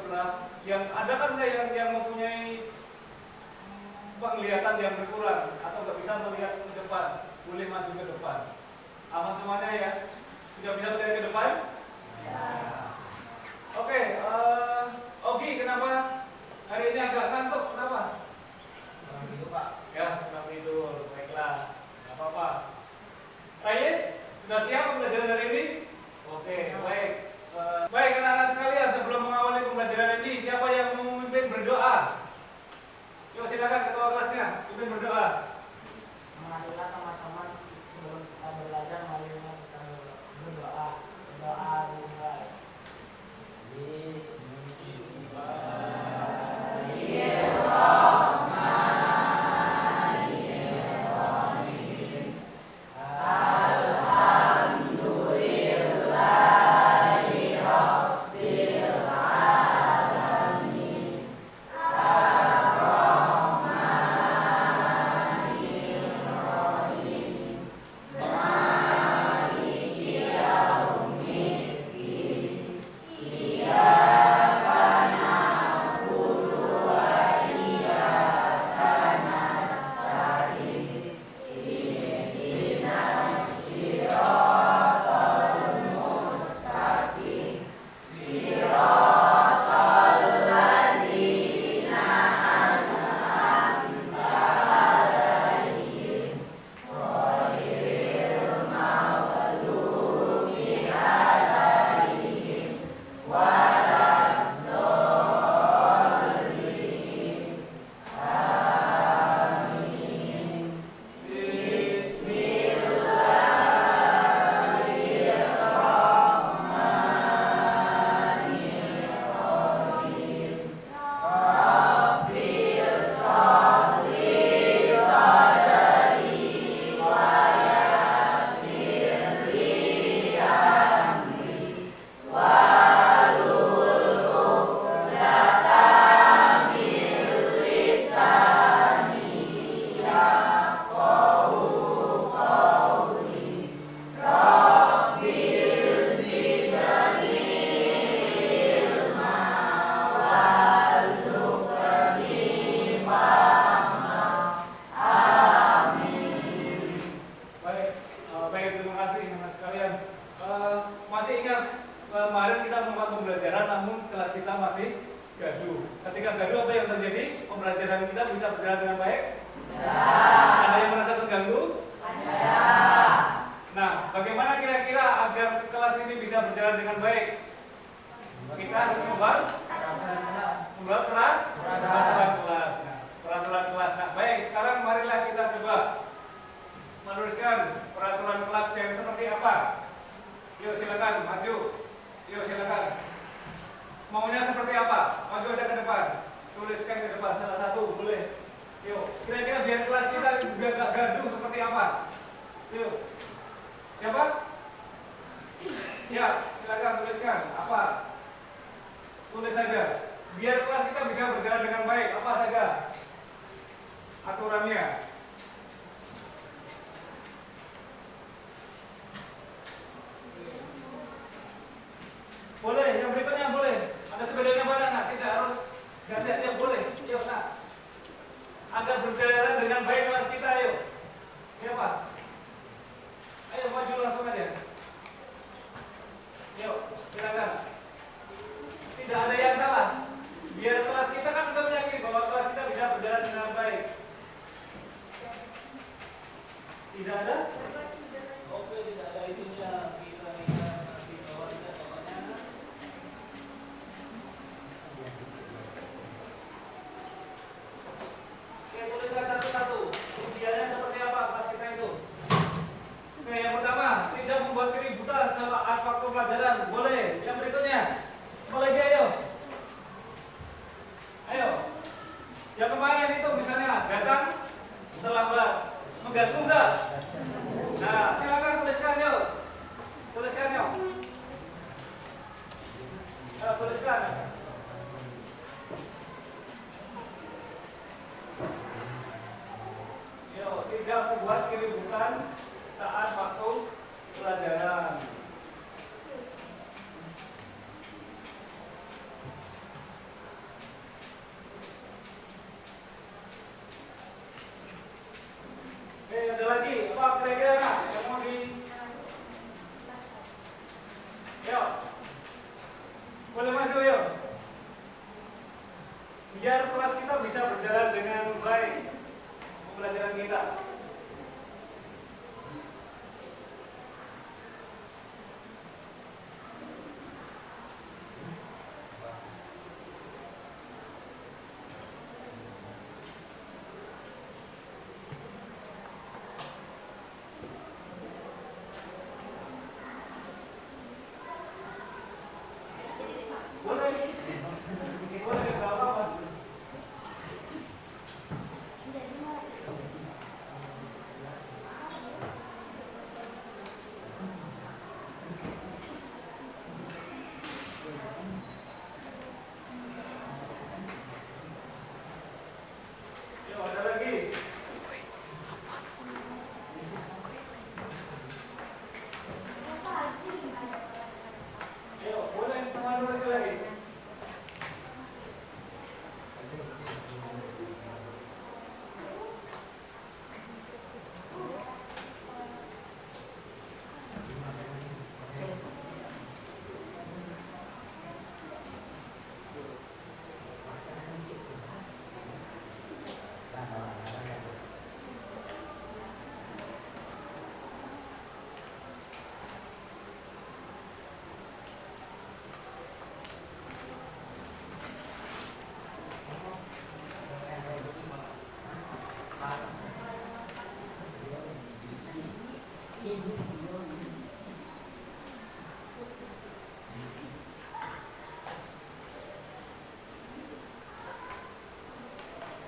sebelah. Yang ada kan nggak yang mempunyai penglihatan yang berkurang atau nggak bisa melihat ke depan, boleh maju ke depan. Aman semuanya ya? Tidak bisa melihat ke depan? Ya. Oke, Ogi, kenapa hari ini agak ngantuk? Kenapa? Kurang tidur, Pak. Ya, kurang tidur. Baiklah, nggak apa-apa. Rais, sudah siap pembelajaran hari ini? Oke, baik. Baik, anak-anak sekalian, sebelum mengawali pembelajaran ini, siapa yang mau memimpin berdoa? Yuk, silakan ketua kelasnya, pimpin berdoa. Marilah teman-teman sebelum kita belajar, marilah kita berdoa. Berdoa dimulai. Kemarin kita melakukan pembelajaran, namun kelas kita masih gaduh. Ketika gaduh, apa yang terjadi? Pembelajaran kita bisa berjalan dengan baik? Ya. Ada yang merasa terganggu? Ada. Nah, bagaimana kira-kira agar kelas ini bisa berjalan dengan baik? Kita harus membuat peraturan kelas. Nah, peraturan kelas. Nah, baik. Sekarang marilah kita coba menuliskan peraturan kelas yang seperti apa. Yuk silakan maju. Yuk silakan. Maunya seperti apa? Maju aja ke depan. Tuliskan ke depan salah satu boleh. Yuk. Kira-kira biar kelas kita juga gak gaduh seperti apa? Yuk. Siapa? Ya, silakan tuliskan. Apa? Tulis saja. Biar kelas kita bisa berjalan dengan baik. Apa saja aturannya? Boleh, yang berikutnya boleh. Ada sepedanya mana? Nah, tidak harus ganti-ganti, boleh. Yuk, nah. Agar berjalan dengan baik kelas kita, ayo. Siapa? Ayo maju langsung aja. Yuk, silakan. Tidak ada yang salah. Biar kelas kita kan kita meyakini bahwa kelas kita bisa berjalan dengan baik. Tidak ada? Oke, tidak ada isinya. Pelajaran boleh. Yang berikutnya apa lagi? Ayo yang kemarin itu misalnya datang terlambat, mengganggu enggak? biar kelas kita bisa berjalan dengan baik pembelajaran kita. Boleh, boleh nggak apa-apa. Yuk, ada lagi. Yuk, boleh teman terus lagi.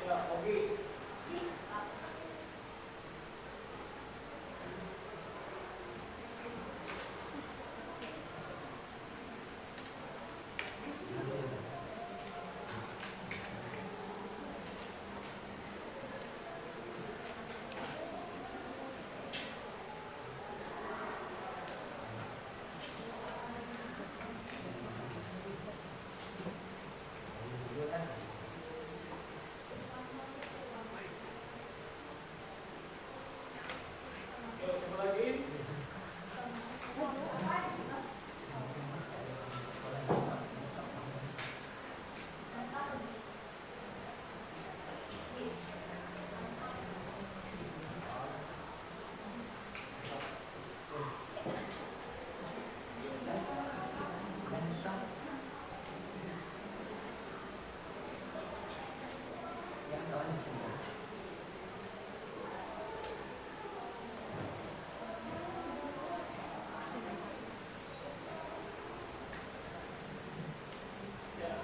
Ya, oke. Yuk, coba lagi. Ya.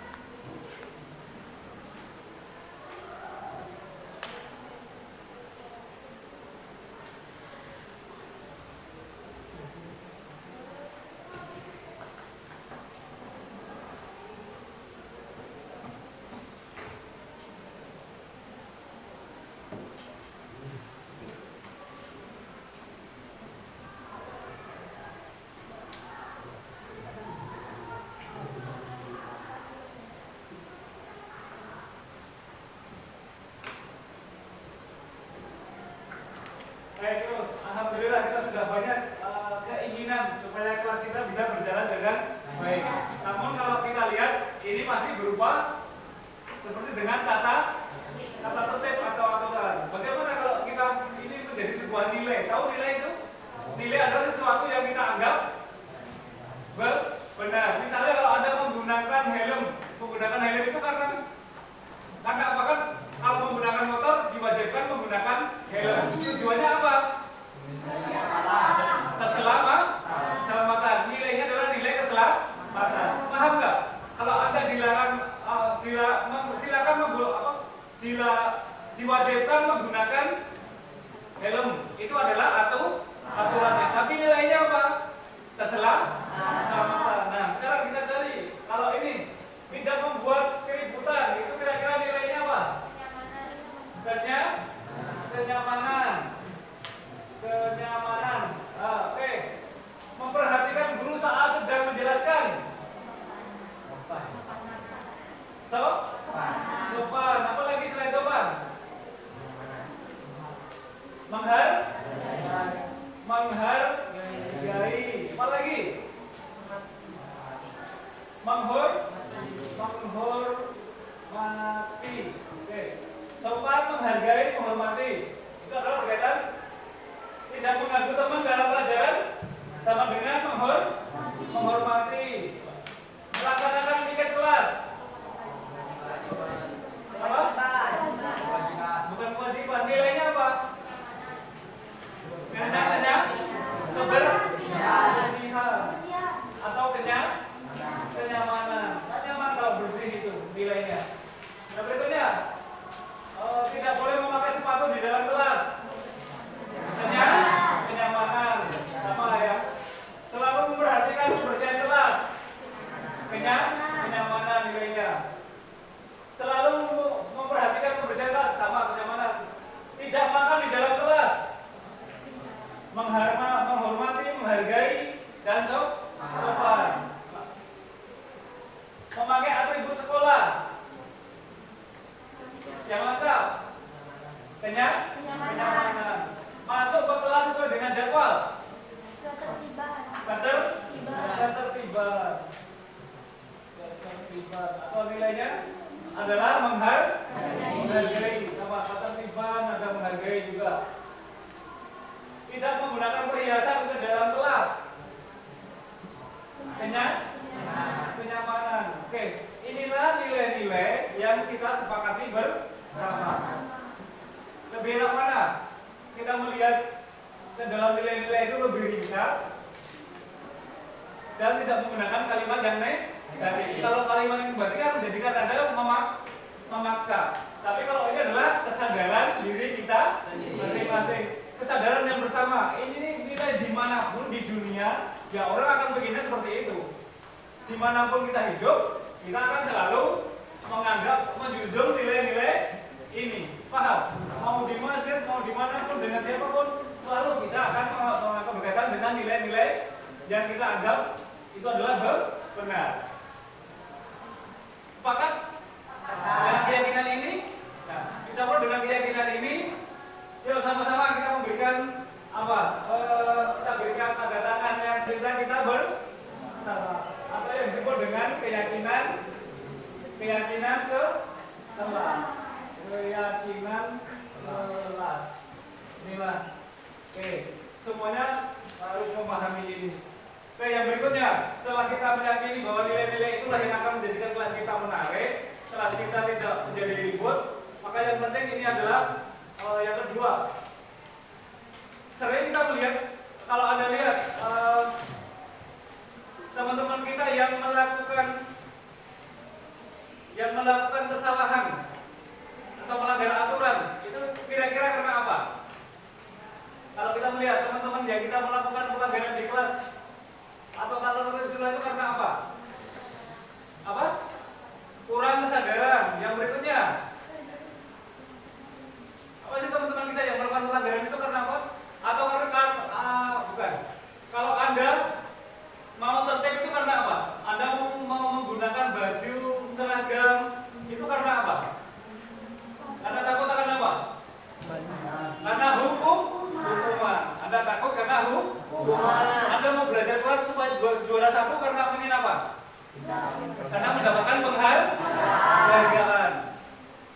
Baik, yuk. Alhamdulillah kita sudah banyak keinginan supaya kelas kita bisa berjalan dengan baik. Namun kalau kita lihat ini masih berupa seperti dengan kata tertib atau aturan. Bagaimana kalau kita ini menjadi sebuah nilai? Tahu nilai itu? Nilai adalah sesuatu yang kita anggap benar. Misalnya kalau Anda menggunakan helm itu karena apa kan? Kalau menggunakan motor diwajibkan menggunakan helm. Tujuannya apa? Keselamatan. Nilainya adalah nilai keselamatan. Paham nggak? Kalau Anda diwajibkan menggunakan helm, itu adalah aturannya. Tapi nilainya apa? Keselamatan. Nah, sekarang kita cari. Kalau ini tidak membuat keributan, itu kira-kira nilainya apa? Kenyamanan. Oke. Memperhatikan guru saat sedang menjelaskan. Sopan. Apa lagi selain sopan? Menghargai. Apa lagi? mati. Oke. Sopan, menghargai, menghormati. Itu adalah berkaitan tidak mengganggu teman dalam pelajaran sama dengan menghormati. Melaksanakan tiket kelas. Apa? Bukan kewajiban. Nilainya apa? Kenyang, kebersihan atau kenyamanan. Nyaman kalau bersih itu nilainya. Nah, berikutnya tidak boleh memakai sepatu di dalam kelas. Kenyamanan sama ya. Selalu memperhatikan kebersihan kelas. Kenyamanan nilainya. Selalu memperhatikan kebersihan kelas sama kenyamanan. Tidak makan di dalam kelas. Menghormati, menghargai dan sopan. Memakai atribut sekolah. Yang lengkap. Kenyamanan. Masuk ke kelas sesuai dengan jadwal. Ketertiban. Atau nilainya adalah menghargai. Sama ketertiban ada menghargai juga. Tidak menggunakan perhiasan ke dalam kelas. Kenyamanan. Oke, inilah nilai-nilai yang kita sepakati bersama. Lebih enak mana? Kita melihat ke dalam nilai-nilai itu lebih ringkas dan tidak menggunakan kalimat yang negatif. Kalau kalimat yang berarti kan menjadikan Anda memaksa. Tapi kalau ini adalah kesadaran diri kita masing-masing. Kesadaran yang bersama. Ini nilai dimanapun di dunia, ya orang akan begini seperti itu. Dimanapun kita hidup, kita akan selalu menganggap, menjunjung nilai-nilai ini. Paham? Mau di masjid, mau dimanapun, dengan siapapun, selalu kita akan berkaitan dengan nilai-nilai yang kita anggap itu adalah benar. Sepakat? Dengan keyakinan ini? Nah, bisa pun dengan keyakinan ini, yuk sama-sama kita memberikan apa? Kita berikan tanda tangan yang kita bersama. Atau yang disebut dengan keyakinan ke kelas. Keyakinan kelas. Inilah. Oke, semuanya harus memahami ini. Oke, yang berikutnya, setelah kita meyakini bahwa nilai-nilai itulah yang akan menjadikan kelas kita menarik, kelas kita tidak menjadi ribut, maka yang penting ini adalah yang kedua. Sering kita melihat, kalau Anda lihat teman-teman kita yang melakukan kesalahan atau melanggar aturan, itu kira-kira karena apa? Kalau kita melihat teman-teman yang kita melakukan pelanggaran di kelas atau kalau disuruh itu karena apa? Apa? Kurang kesadaran. Yang berikutnya, apa sih teman-teman kita yang melakukan pelanggaran itu karena apa? Atau karena bukan? Kalau Anda mau tertib itu karena apa? Anda mau menggunakan baju seragam itu karena apa? Karena takut akan apa? Karena hukuman. Anda takut karena hukuman. Anda mau belajar kelas supaya juara satu karena ingin apa? Karena mendapatkan penghargaan.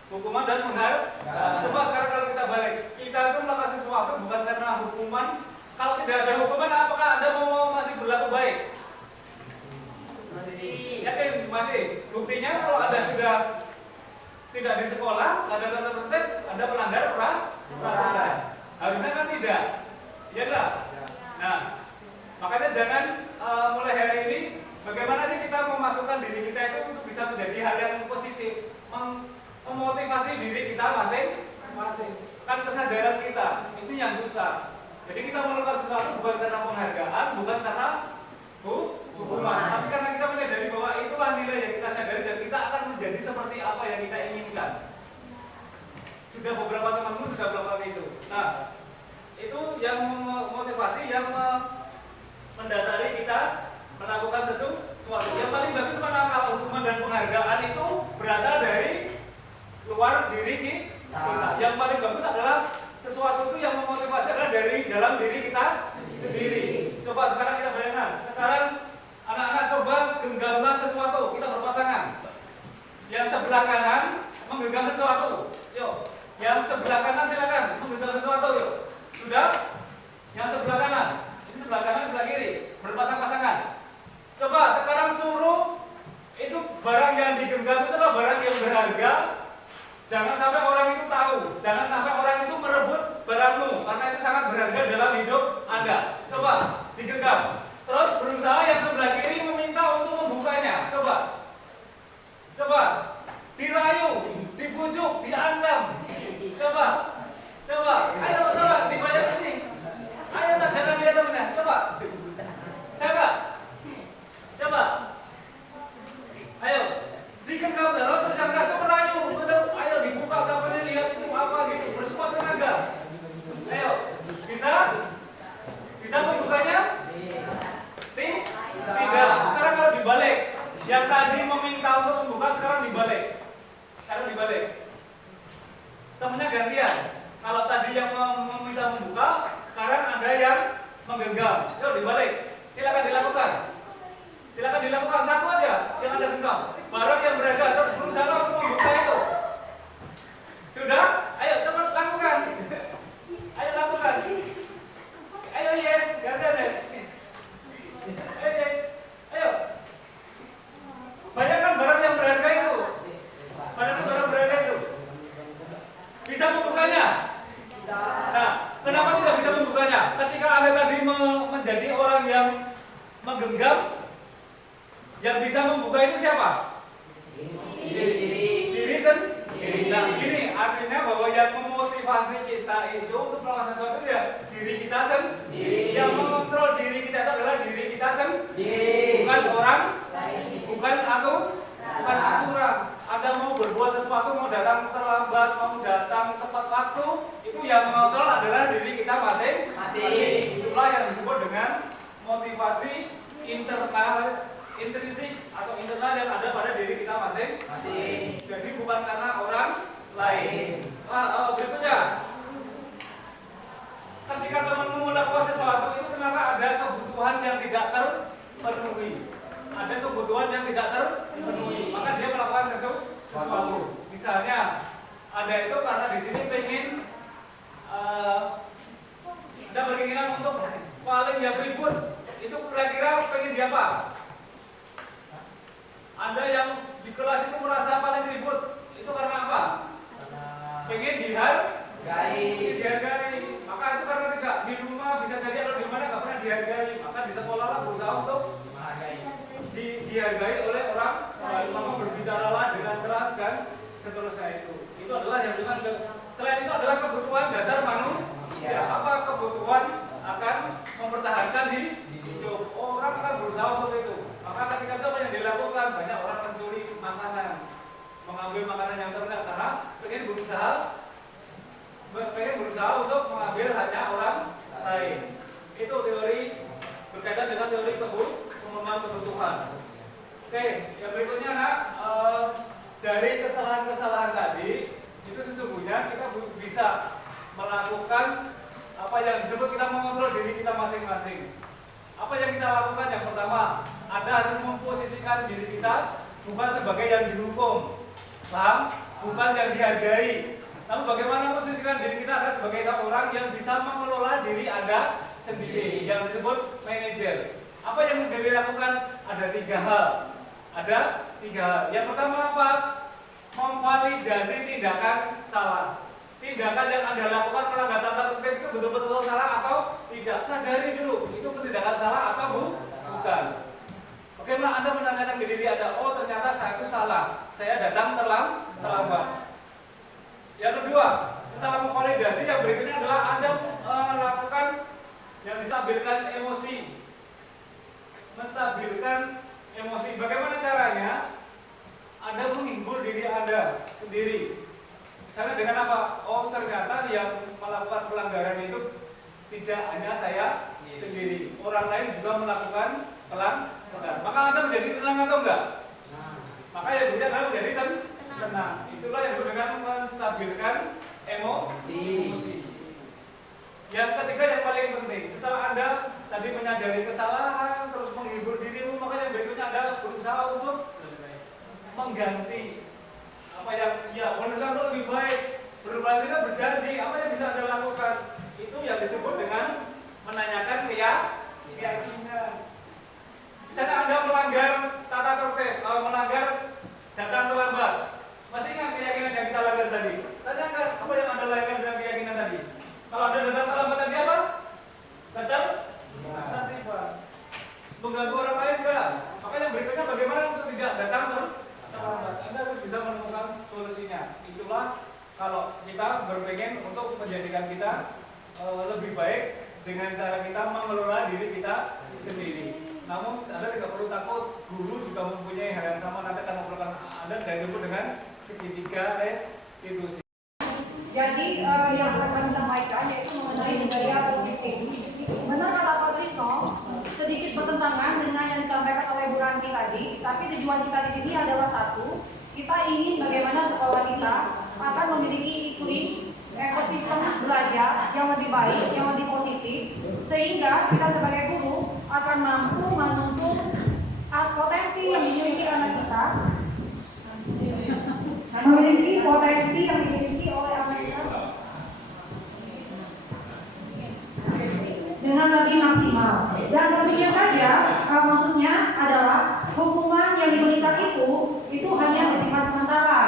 Hukuman dan penghargaan. Coba sekarang kalau kita balik, kita itu melakukan sesuatu bukan karena hukuman. Kalau tidak ada hukuman, apakah Anda mau masih berlaku baik? Yakin masih. Buktinya kalau Anda sudah tidak di sekolah, ada tata tertib, Anda melanggar peraturan. Harusnya kan tidak. Ya enggak? Nah, makanya jangan mulai hari ini bagaimana sih kita memasukkan diri kita itu untuk bisa menjadi hal yang positif, memotivasi diri kita masing-masing. Kan kesadaran kita itu yang susah. Jadi kita melakukan sesuatu bukan karena penghargaan, bukan karena hukuman, tapi karena kita menyadari bahwa itulah nilai yang kita sadari dan kita akan menjadi seperti apa yang kita inginkan. Sudah beberapa temanmu sudah melakukan itu. Nah, itu yang memotivasi, yang mendasari kita melakukan sesuatu. Yang paling bagus mana? Kalau hukuman dan penghargaan itu berasal dari luar diri kita. Yang paling bagus adalah sesuatu itu yang memotivasi adalah dari dalam diri kita sendiri. Coba sekarang kita bayangkan. Sekarang anak-anak coba genggamlah sesuatu. Kita berpasangan. Yang sebelah kanan menggenggam sesuatu. Yuk. Yang sebelah kanan silakan menggenggam sesuatu. Yuk. Sudah? Yang sebelah kanan. Ini sebelah kanan, sebelah kiri. Berpasang-pasangan. Coba sekarang suruh itu barang yang digenggam itu adalah barang yang berharga. Jangan sampai orang itu tahu. Jangan sampai orang itu merebut barangmu karena itu sangat berharga dalam hidup Anda. Coba digenggam. Terus berusaha yang sebelah kiri meminta untuk membukanya. Coba. Coba. Dirayu, dibujuk, diancam. Coba. Coba. Ayo coba dibayar ini. Ayo tak jangan dia temennya. Coba. Siapa? Coba. Ayo. Digenggam terus yang satu merayu. Ayo dibuka sampai lihat itu apa gitu. Bersuat tenaga. Ayo. Bisa? Bisa membukanya? Tidak. Sekarang kalau dibalik, yang tadi meminta untuk membuka sekarang dibalik. Sekarang dibalik. Temennya gantian. Kalau tadi yang meminta membuka, sekarang ada yang menggenggam. Yuk dibalik. Silakan dilakukan. Silakan dilakukan satu aja yang Anda genggam. Barang yang berharga terus berusaha untuk membuka itu. Sudah? Ayo cepat lakukan. Ayo lakukan. Ayo yes, gantian deh. Ayo yes. Ayo. Bayangkan barang yang berharga itu. Bayangkan barang berharga itu. Bisa membukanya? Nah, kenapa tidak bisa membukanya? Ketika Anda tadi menjadi orang yang menggenggam, yang bisa membuka itu siapa? Diri sendiri. Nah, gini artinya bahwa yang memotivasi kita itu untuk melakukan sesuatu ya diri kita sendiri. Yang mengontrol diri kita itu adalah diri kita sendiri. Bukan orang, bukan aturan. Anda mau berbuat sesuatu, mau datang terlambat, mau datang tepat waktu, itu yang mengontrol adalah diri kita masing-masing. Itulah yang disebut dengan motivasi internal, intrinsik atau internal yang ada pada diri kita masing-masing. Jadi bukan karena orang lain. Berikutnya, ketika temanmu melakukan sesuatu itu ternyata ada kebutuhan yang tidak terpenuhi. Ada kebutuhan yang tidak terpenuhi, maka dia melakukan sesuatu. Misalnya, Anda itu karena di sini pengen, Anda berkeinginan untuk paling yang ribut, itu kira-kira pengen dia apa? Anda yang di kelas itu merasa paling ribut, itu karena apa? Pengen dihargai. Maka itu karena tidak di rumah bisa jadi atau di mana nggak pernah dihargai. Maka di sekolah lah berusaha untuk dihargai oleh orang lain. Maka berbicaralah dengan keras dan seterusnya itu. Itu adalah yang dengan selain itu adalah kebutuhan dasar manusia. Apa kebutuhan akan mempertahankan hidup. Orang akan berusaha untuk itu. Maka ketika itu apa yang dilakukan? Banyak orang mencuri makanan, mengambil makanan yang ternak karena pengen berusaha untuk mengambil hanya orang lain. Itu teori berkaitan dengan teori pemenuhan kebutuhan. Oke, yang berikutnya nak, dari kesalahan-kesalahan tadi itu sesungguhnya kita bisa melakukan apa yang disebut kita mengontrol diri kita masing-masing. Apa yang kita lakukan? Yang pertama, Anda harus memposisikan diri kita bukan sebagai yang dihukum, paham? Bukan yang dihargai. Lalu bagaimana memposisikan diri kita adalah sebagai seorang yang bisa mengelola diri Anda sendiri, yang disebut manajer. Apa yang Anda lakukan? Ada 3 hal. Yang pertama apa? Memvalidasi tindakan salah. Tindakan yang Anda lakukan melanggar tata tertib itu betul-betul salah atau tidak? Sadari dulu, itu tindakan salah atau bukan. Bagaimana Anda menanyakan ke diri Anda, oh ternyata saya itu salah, saya datang terlambat. Yang kedua, setelah memvalidasi, yang berikutnya adalah Anda melakukan yang distabilkan emosi. Menstabilkan emosi. Bagaimana caranya? Anda menghibur diri Anda sendiri. Misalnya dengan apa? Oh ternyata yang melakukan pelanggaran itu tidak hanya saya sendiri, orang lain juga melakukan pelanggaran. Maka Anda menjadi tenang atau enggak? Maka yang berikutnya adalah menjadi tenang. Itulah yang disebut dengan menstabilkan emosi. Yang ketiga yang paling penting, setelah Anda tadi menyadari kesalahan, terus menghibur dirimu, maka yang berikutnya adalah berusaha untuk mengganti Itulah kalau kita berpengen untuk menjadikan kita lebih baik dengan cara kita mengelola diri kita sendiri. Namun Anda tidak perlu takut, guru juga mempunyai hal yang sama, nanti akan memperlakukan Anda dan disebut dengan segitiga restitusi. Jadi yang akan kami sampaikan yaitu mengenai budaya positif. Benar kata Pak Trisno, sedikit bertentangan dengan yang disampaikan oleh Bu Ranti tadi, tapi tujuan kita di sini adalah satu, kita ingin bagaimana sekolah kita akan memiliki iklim ekosistem belajar yang lebih baik, yang lebih positif, sehingga kita sebagai guru akan mampu menuntut potensi yang dimiliki anak kita, memiliki potensi yang dimiliki oleh anak kita dengan lebih maksimal. Dan tentunya saja, maksudnya adalah hukuman yang diberikan itu hanya bersifat sementara.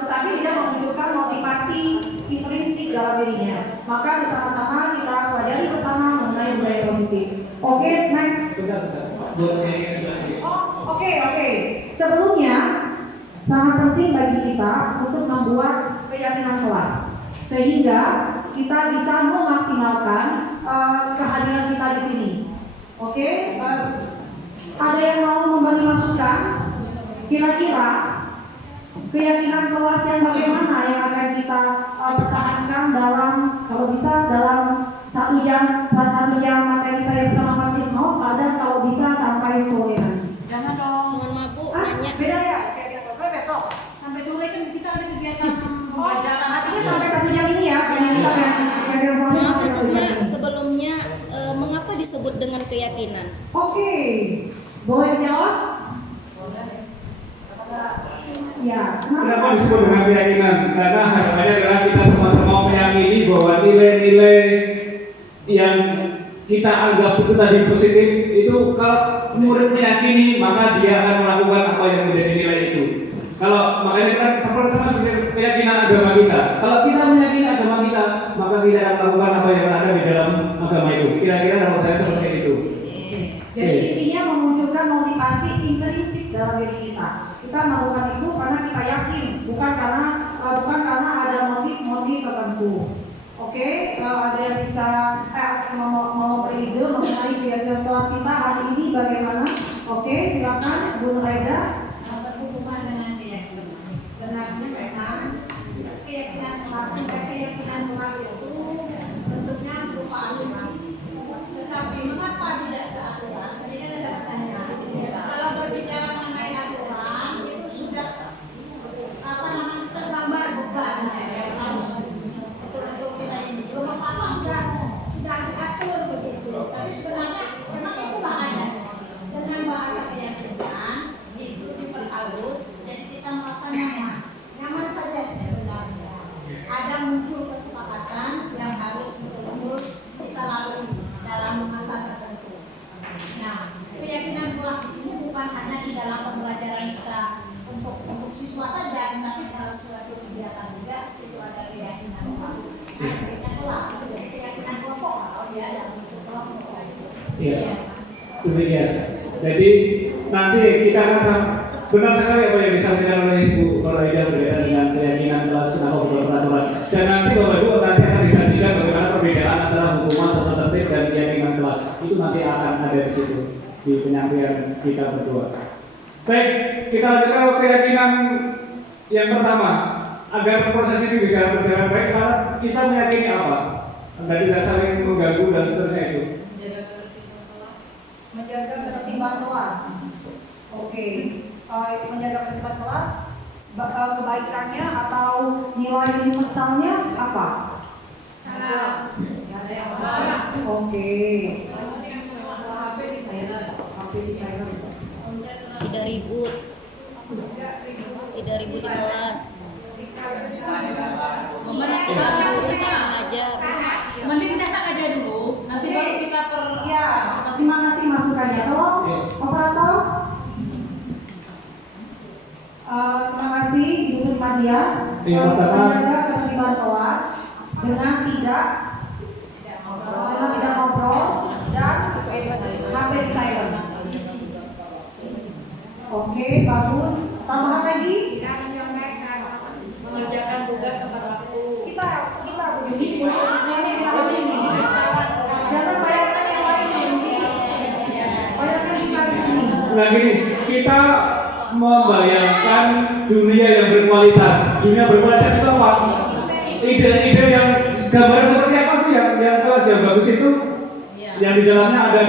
Tetapi tidak menunjukkan motivasi intrinsik dalam dirinya. Maka bersama-sama kita pelajari bersama mengenai budaya positif. Oke, next. Oke. Sebelumnya sangat penting bagi kita untuk membuat keyakinan kelas, sehingga kita bisa memaksimalkan kehadiran kita di sini. Oke, ada yang mau memberi masukan? Kira-kira keyakinan kelas yang bagaimana yang akan kita pertahankan dalam, kalau bisa dalam 1 jam materi saya bersama Pak Trisno, dan kalau bisa sampai sore nanti. Jangan dong. Mohon maaf Bu, nanya. Beda ya? Saya besok. Sampai sore kan kita ada kegiatan Pembelajaran artinya sampai 1 jam ini ya. Kita Maaf sebelumnya mengapa disebut dengan keyakinan? Oke, boleh dijawab? Ya. Kenapa disebut dengan keyakinan? Karena harapannya adalah kita sama-sama meyakini bahwa nilai-nilai yang kita anggap itu tadi positif itu, kalau murid meyakini maka dia akan melakukan apa yang menjadi nilai itu. Kalau makanya kita sama-sama keyakinan agama kita. Kalau kita meyakini agama kita, maka kita akan melakukan apa yang ada di dalam agama itu. Kira-kira kalau saya seperti itu. Jadi intinya memunculkan motivasi intrinsik dalam diri kita. Kita melakukan itu karena kita yakin, bukan karena ada motif-motif tertentu. Oke, ada yang bisa mau ide mengenai kegiatan kelas kita hari ini bagaimana? Oke, silakan Bu Reda. Berhubungan dengan keyakinan. Benarnya memang keyakinan kelas itu bentuknya berupa aturan. Tetapi mengapa tidak ada aturan? Jadi ada pertanyaan. Kalau berbicara mengenai aturan itu sudah tergambar beban yang harus betul-betul kita ini. Belum apa sudah diatur begitu. Tapi sebenarnya memang itu bahannya. Dengan bahasa keyakinan itu diperhalus, jadi kita merasa nyaman saja sebenarnya. Ada muncul kesepakatan yang harus betul-betul kita lalui dalam masa tertentu. Nah, keyakinan kelas ini bukan hanya di dalam pembelajaran kita untuk siswa saja, tapi dalam suatu kegiatan juga itu ada keyakinan kelas. Keyakinan kelas, jadi keyakinan kelompok kalau dia ada bentuk kelompok. Iya, demikian. Jadi nanti kita akan benar sekali apa yang disampaikan oleh Ibu Roida berkaitan dengan keyakinan kelas kenapa berperaturan. Dan nanti Bapak Ibu nanti akan disaksikan bagaimana perbedaan antara hukuman tata tertib dan keyakinan kelas. Itu nanti akan ada di situ di penyampaian kita berdua. Baik, kita lanjutkan ke keyakinan yang pertama. Agar proses ini bisa berjalan baik, karena kita meyakini apa? Agar tidak saling mengganggu dan seterusnya itu. Menjaga ketertiban kelas. Oke, menjaga ketertiban kelas, kebaikannya atau nilai universalnya apa? Salah. Oke. HP di silent. Tidak ribut di kelas. Memenangkan guru saat mengajar. Mending catat aja dulu, nanti baru kita Ya, terima kasih masukannya. Tolong, operator. Terima kasih Ibu Sumadia. Menjaga ketertiban kelas dengan tidak ngobrol dan HP silent. Oke, bagus. Tambahan lagi? membayangkan dunia yang berkualitas. Dunia berkualitas itu apa? Ide-ide yang gambaran seperti apa sih yang kelas yang bagus itu? Yang di dalamnya ada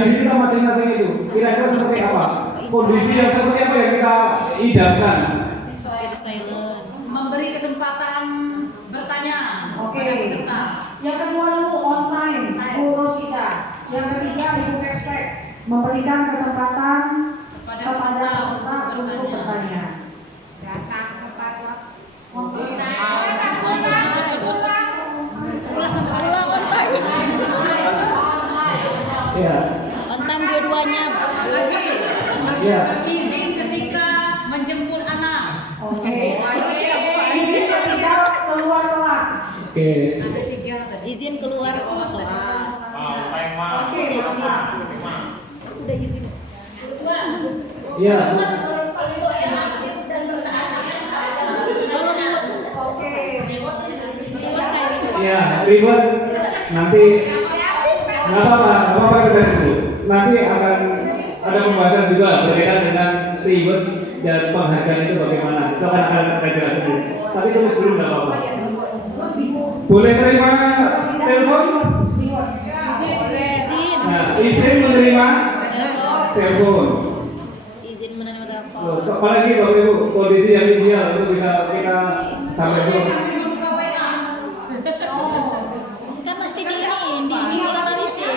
diri kita masing-masing itu. Kira-kira seperti apa? Kondisi yang seperti apa yang kita idamkan? Memberi kesempatan bertanya Oke. pada peserta. Yang kedua lu on time, Bu Rosida. Yang ketiga Ibu Kepsek memberikan kesempatan kepada peserta untuk bertanya. Datang kepada Ulang on time. Ya. On time dua-duanya. Ya. izin ketika menjemput anak. Oke. Izin ketika keluar kelas. Oke. Ada 3 tadi. Izin keluar kelas. Oke. Udah izin. Ya. Oke. Ya, ribet. Nanti nggak apa-apa kita tunggu. Nanti akan ada pembahasan juga berkaitan dengan ribet dan penghargaan itu bagaimana. Itu akan kita jelaskan. Tapi tulis dulu nggak apa-apa. Boleh terima telepon? Izin. Nah, izin menerima telepon. Izin menerima telepon. Loh, apalagi Bapak Ibu kondisi yang ideal itu bisa kita sampai sore. Kan nanti diminimalisir.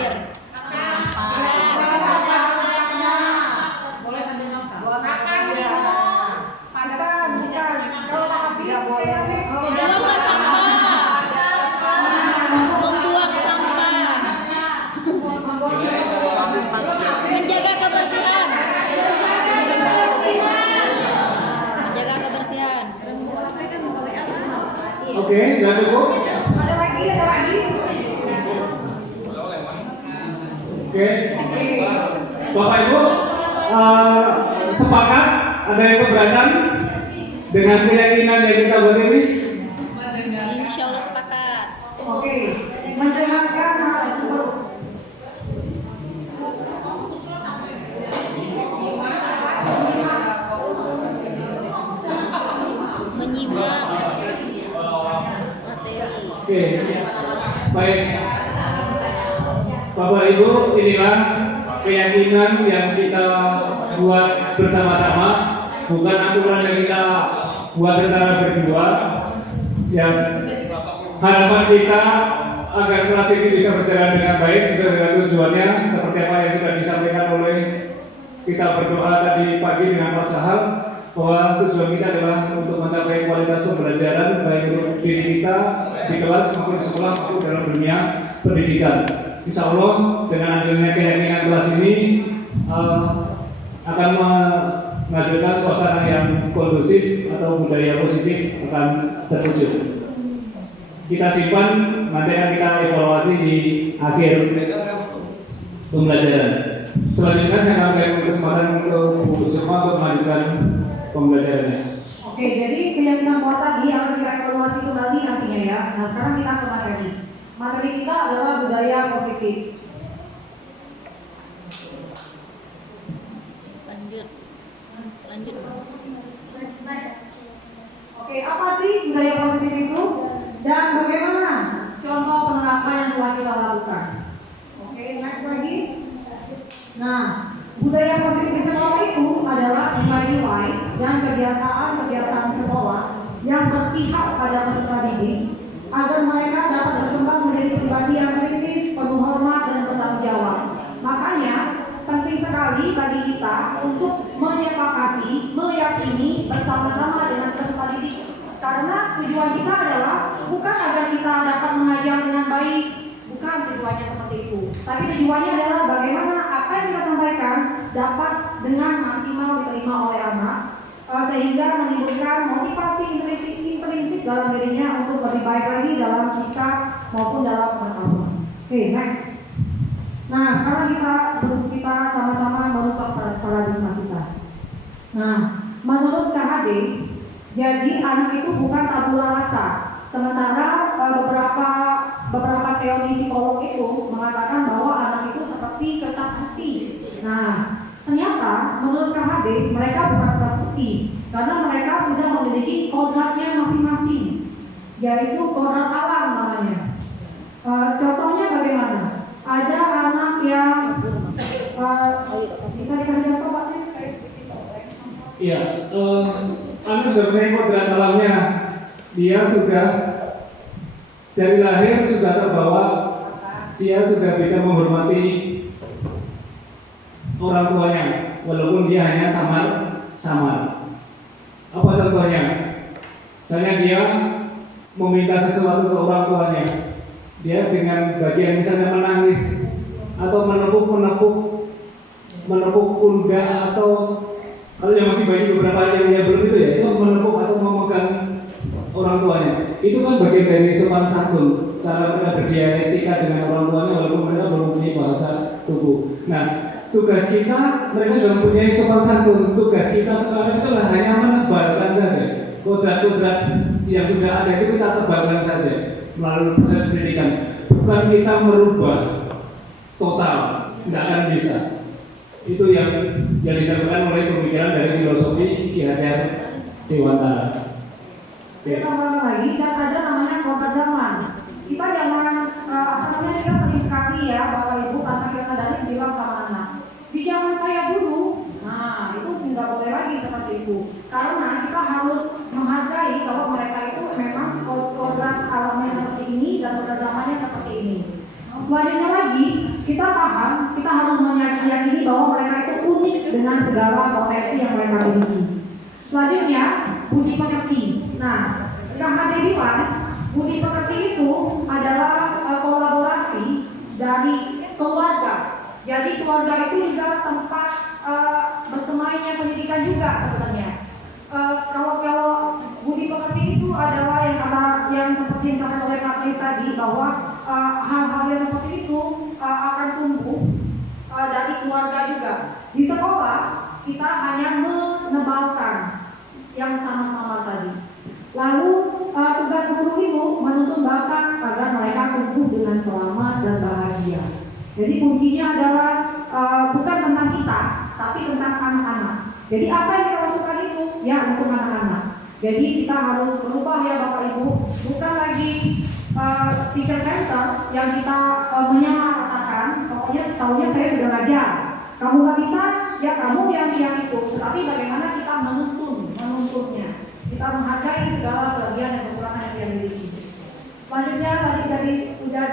Boleh sambil makan. Membuang sampah. Membuang sampah. Menjaga kebersihan. Menjaga kebersihan. Oke, sudah cukup? Ada lagi? Oke. Bapak Ibu sepakat? Ada yang keberatan dengan keyakinan yang kita buat ini? Insya Allah sepakat. Oke. Mendengarkan hal tersebut. Menyimak materi. Oke. Baik. Bapak Ibu, inilah keyakinan yang kita buat bersama-sama, bukan aturan yang kita buat secara berdua. Yang harapan kita agar kelas ini bisa berjalan dengan baik sesuai dengan tujuannya, seperti apa yang sudah disampaikan oleh kita berdoa tadi pagi dengan Pak Sahal, bahwa tujuan kita adalah untuk mencapai kualitas pembelajaran baik untuk diri kita di kelas maupun sekolah maupun dalam dunia pendidikan. Insya Allah dengan adanya keyakinan kelas ini akan menghasilkan suasana yang kondusif atau budaya positif akan terwujud. Kita simpan, nanti akan kita evaluasi di akhir pembelajaran. Selanjutnya saya akan berikan kesempatan untuk Bu semua untuk melanjutkan pembelajarannya. Oke, jadi keyakinan bahwa tadi akan kita evaluasi kembali nantinya ya. Nah, sekarang kita ke materi. Materi kita adalah budaya positif. Lanjut. Oke, apa sih budaya positif itu? Dan bagaimana contoh penerapan yang telah kita lakukan? Oke, next lagi. Nah, budaya positif di sekolah itu adalah nilai-nilai dan kebiasaan-kebiasaan sekolah yang berpihak pada peserta didik agar mereka dapat berkembang menjadi pribadi yang kritis, penuh hormat dan bertanggung jawab. Makanya penting sekali bagi kita untuk menyepakati, meyakini bersama-sama dengan peserta didik. Karena tujuan kita adalah bukan agar kita dapat mengajar dengan baik, bukan tujuannya seperti itu. Tapi tujuannya adalah bagaimana apa yang kita sampaikan dapat dengan maksimal diterima oleh anak, sehingga menimbulkan motivasi intrinsik dalam dirinya untuk lebih baik lagi dalam sikap maupun dalam pengetahuan. Oke, next. Nah, sekarang kita sama-sama merubah paradigma kita. Nah, menurut KHD, jadi anak itu bukan tabula rasa. Sementara beberapa teori psikolog itu mengatakan bahwa anak itu seperti kertas putih. Nah, Ternyata menurut KHD mereka bukan kelas putih karena mereka sudah memiliki kodratnya masing-masing, yaitu kodrat alam namanya. Contohnya bagaimana? Ada anak yang bisa dikasih contoh Pak Nis? Iya, anak sudah punya kodrat alamnya. Dia sudah dari lahir sudah terbawa, dia sudah bisa menghormati orang tuanya, walaupun dia hanya samar. Apa contohnya? Misalnya dia meminta sesuatu ke orang tuanya, dia dengan bagian misalnya menangis atau menepuk pundak, atau kalau yang masih bayi beberapa yang dia belum itu ya, itu menepuk atau memegang orang tuanya. Itu kan bagian dari sopan santun, cara mereka berdialektika dengan orang tuanya walaupun mereka belum mempunyai bahasa tubuh. Nah, tugas kita, mereka sudah mempunyai sopan santun. Tugas kita sekarang itu hanya menebalkan saja kodrat-kodrat yang sudah ada, itu kita tebalkan saja melalui proses pendidikan. Bukan kita merubah total, tidak akan bisa. Itu yang disampaikan oleh pemikiran dari filosofi Ki Hajar Dewantara. Saya tambahkan lagi, dan ada namanya kodrat zaman. Kita zaman kita sering sekali ya Bapak Ibu, karena kita sadari bilang sama anak, di zaman saya dulu, nah itu nggak boleh lagi seperti itu, karena kita harus menghargai bahwa mereka itu memang kodrat alamnya seperti ini dan kodrat zamannya seperti ini. Selanjutnya lagi, kita paham, kita harus meyakini bahwa mereka itu unik dengan segala potensi yang mereka miliki. Selanjutnya, budi pekerti. Nah, KHD bilang budi pekerti itu adalah kolaborasi dari keluarga. Jadi keluarga itu juga tempat bersemainya pendidikan juga sebenarnya. Kalau budi pekerti itu adalah yang seperti yang disampaikan oleh Kak Nis tadi, bahwa hal-hal yang seperti itu akan tumbuh dari keluarga juga. Di sekolah kita hanya menebalkan yang sama-sama tadi. Lalu tugas guru itu menuntun bakat agar mereka tumbuh dengan selamat dan bahagia. Jadi kuncinya adalah bukan tentang kita, tapi tentang anak-anak. Jadi apa yang kita lakukan itu ya untuk anak-anak. Jadi kita harus berubah ya Bapak Ibu, bukan lagi teacher center yang kita menyamaratakan. Pokoknya tahunya saya sudah ngajar, kamu nggak bisa, ya kamu yang itu. Tetapi bagaimana kita menuntunnya, kita menghargai segala kelebihan dan kekurangan yang dia miliki. Selanjutnya tadi sudah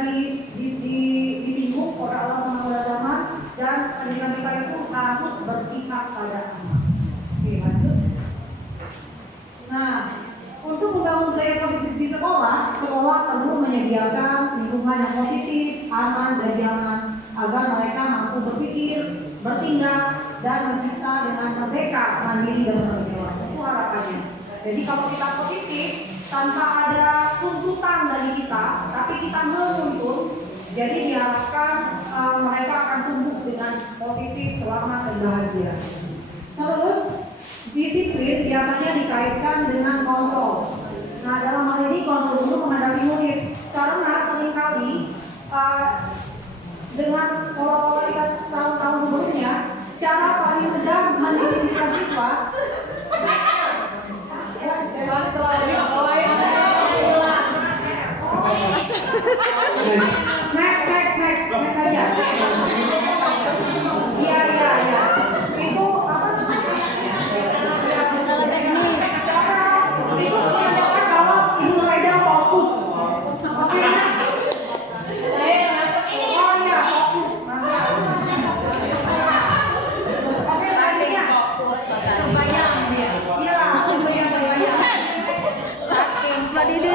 disinggung oleh Allah sama pada zaman, dan pendidikan kita itu harus berpihak pada anak. Oke, lanjut. Nah, untuk membangun budaya positif di sekolah perlu menyediakan lingkungan yang positif, aman dan nyaman agar mereka mampu berpikir, bertindak, dan mencipta dengan merdeka, mandiri dan bertanggung. Itu harapannya. Jadi kalau kita positif tanpa ada tuntutan dari kita, tapi kita menuntun, jadi diharapkan mereka akan tumbuh dengan positif, selamat dan bahagia. Terus disiplin biasanya dikaitkan dengan kontrol. Nah, dalam hal ini kontrol guru menghadapi murid, karena seringkali dengan kalau kita tahun sebelumnya, cara paling mudah mendisiplinkan siswa next saja. Iya. Itu apa? Salah teknis. Itu menandakan kalau Ibu Reda fokus. Oke, next. Oh iya, fokus. Oke, selanjutnya. Fokus tadi. Bayang dia. Iya, langsung bayang. Saking Mbak Didi.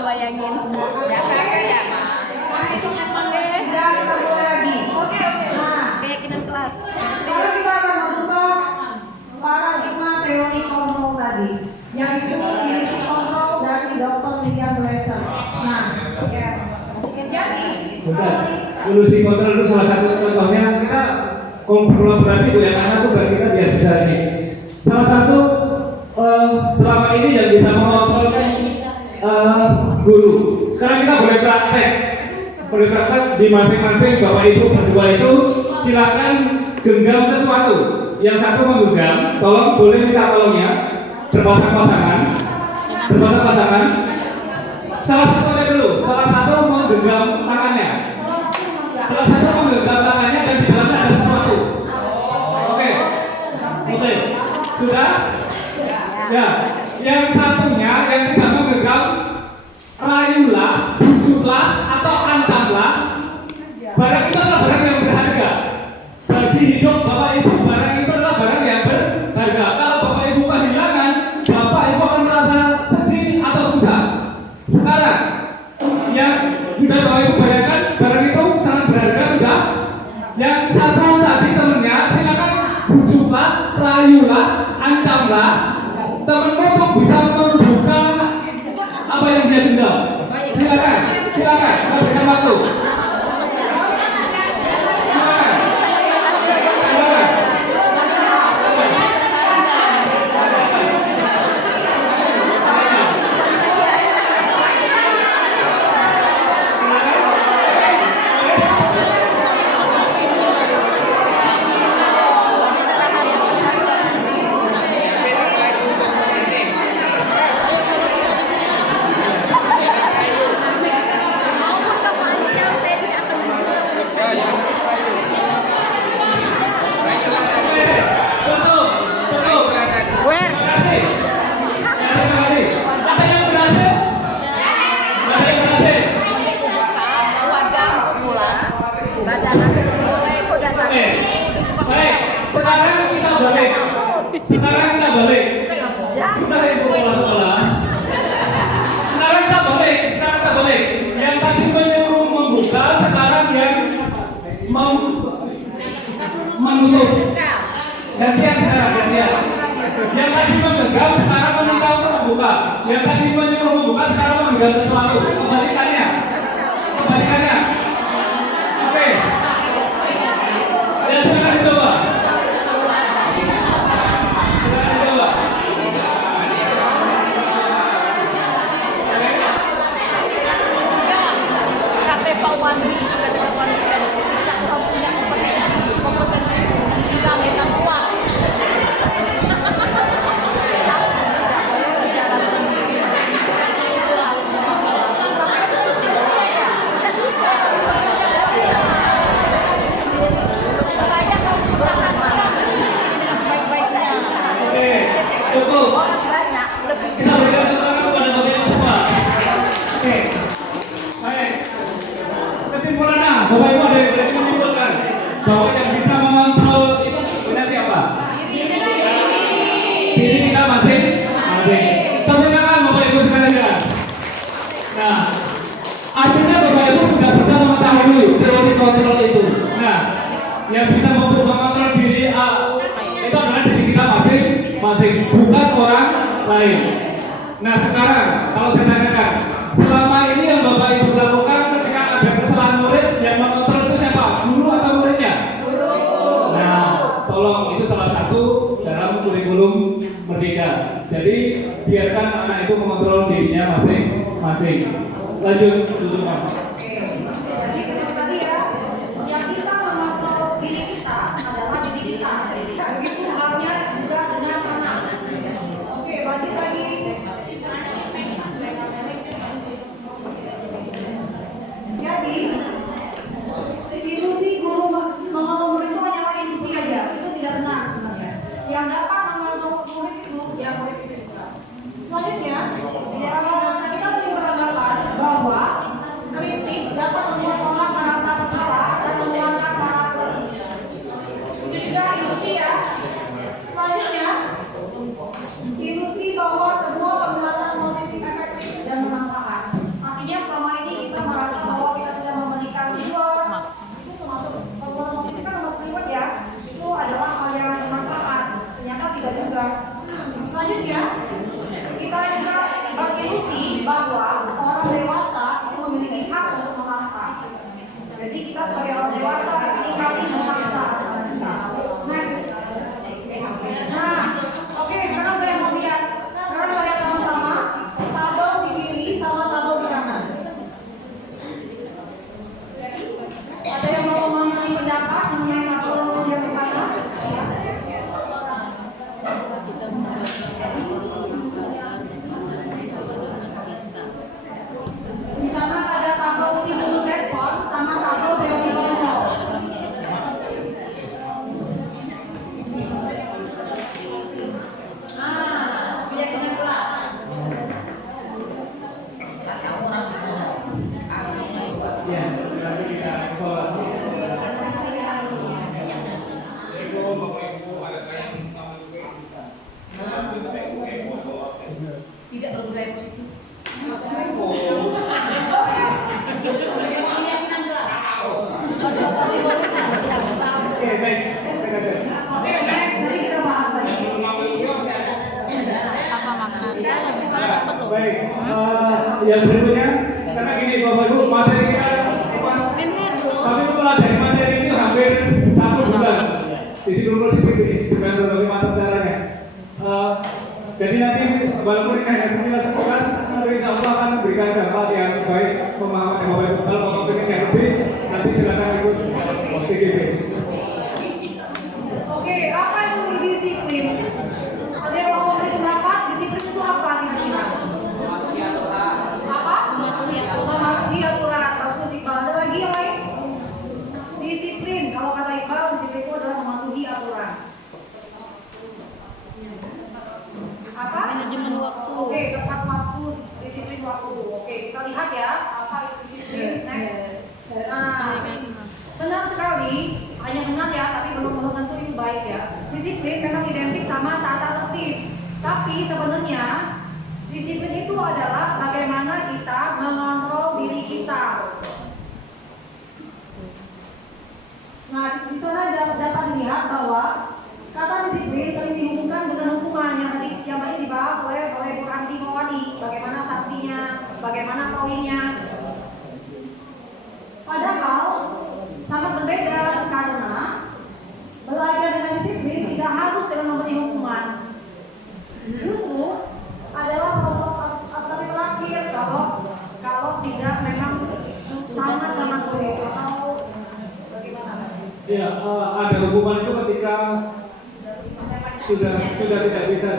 Bayangin. Jangan ya, Mas. Dan kembali lagi. Oke. Nah, Keyakinan kelas. sekarang kita akan membuka paradigma teori kontrol tadi, yaitu ilusi kontrol dari Dr. William Glasser. Nah, yes. Jadi, Ilusi kontrol itu salah satu contohnya. Kita kolaborasi Bu ya, karena tugas kita biar bisa ini. Salah satu selama ini yang bisa mengontrolkan guru. Sekarang kita boleh praktek di masing-masing Bapak Ibu berdua itu. Silakan genggam sesuatu. Yang satu menggenggam, tolong boleh minta tolongnya berpasang-pasangan. Berpasang-pasangan. Salah satu aja dulu. Salah satu menggenggam tangannya. Salah satu menggenggam tangannya dan di dalamnya ada sesuatu. Oke. Oke. Sudah? Ya. Yang satunya yang tidak menggenggam, rayulah, bujuklah atau ancamlah. Barang itu adalah barang yang berharga. Bagi hidup Bapak Ibu, barang itu adalah barang yang berharga. Kalau Bapak Ibu kehilangan, Bapak Ibu akan merasa sedih atau susah. Sekarang, yang sudah Bapak Ibu bayangkan, barang itu sangat berharga sudah. Yang satu tadi temennya, silakan bujuklah, rayulah, ancamlah temenmu untuk bisa membuka apa yang dia genggam. Silakan, silakan, saya berikan waktu. Sekarang kita balik. Kita ibu kepala sekolah. Sekarang kita balik. Yang tadi menyuruh membuka, sekarang yang menutup. Gantian sekarang, gantian. Yang tadi menggenggam, sekarang meminta untuk membuka. Yang tadi menyuruh membuka, sekarang menggenggam sesuatu. Kebalikannya. Kebalikannya. Oke. Ya silakan dicoba. Bapak Ibu ada yang berani menyimpulkan bahwa yang bisa mengontrol itu sebetulnya siapa? Diri kita masing-masing. Tepuk tangan Bapak Ibu sekalian. Nah, artinya Bapak Ibu sudah bisa mengetahui teori kontrol itu. Nah, yang bisa mengontrol diri itu adalah diri kita masing-masing, bukan orang lain. Nah, sekarang kalau saya tanyakan, selama ini yang Bapak Ibu lakukan ketika ada kesalahan murid, yang mengontrol itu siapa? Guru atau muridnya? Guru. Nah, tolong itu salah satu dalam kurikulum Merdeka. Jadi biarkan anak itu mengontrol dirinya masing-masing. Lanjut, tutup Pak. Jadi seperti tadi ya, yang bisa mengontrol diri kita adalah diri kita. Begitu halnya juga dengan anak. Oke, lanjut lagi. Jadi, ilusi guru mengontrol murid itu hanyalah ilusi aja. Itu tidak benar sebenarnya. Yang dapat mengontrol murid itu, ya murid itu juga. Selanjutnya, ya, kita sering beranggapan bahwa kritik dapat membuat orang merasa bersalah dan menguatkan karakter. Itu juga ilusi ya. Selanjutnya, ilusi bahwa semua penggunaan positif efektif dan bermanfaat. Artinya selama ini kita merasa bahwa kita sudah memberikan reward, itu termasuk penggunaan positif kan termasuk reward ya. Itu adalah hal yang bermanfaat. Ternyata tidak juga. Selanjutnya, kita juga berilusi bahwa orang dewasa itu memiliki hak untuk memaksa. Jadi kita sebagai orang dewasa seringkali memaksa. Next. Nah, oke, sekarang saya mau lihat. Sekarang kita lihat sama-sama tabel di kiri sama tabel di kanan. Ada yang mau memberi pendapat mengenai tabel yang di sana? Baik, yang berikutnya, karena gini Bapak Ibu, materi kita kami mempelajari materi ini hampir 1 bulan di siklus seperti ini dengan berbagai macam caranya. Jadi nanti walaupun ini hanya sekilas, nanti insya Allah akan memberikan dampak yang baik pemahaman Bapak Ibu. Kalau Bapak ingin yang lebih, nanti silakan ikut CGP. Oke, apa itu disiplin? Ada yang mau memberi pendapat, disiplin itu apa kira-kira? Apa? Mematuhi aturan. Bagus Iqbal. Ada lagi yang lain? Disiplin. Kalau kata Iqbal, disiplin itu adalah mematuhi aturan. Apa? Manajemen waktu. Oke, tepat waktu, disiplin waktu. Oke, kita lihat ya, apa itu disiplin. Next. Nah, benar sekali, hanya benar ya, tapi belum tentu itu baik ya. Disiplin memang identik sama tata tertib. Tapi sebenarnya disiplin itu adalah bagaimana kita mengontrol diri kita. Nah, di sana dapat dilihat bahwa kata disiplin sering dihubungkan dengan hukuman yang tadi dibahas oleh Bu Anti Mawani. Bagaimana sanksinya, bagaimana poinnya. Padahal sangat berbeda karena belajar dengan disiplin tidak harus dengan memberi hukuman. Justru adalah alternatif terakhir kalau tidak memang sangat sulit atau bagaimana? Ya, ada hukuman itu ketika sudah tidak bisa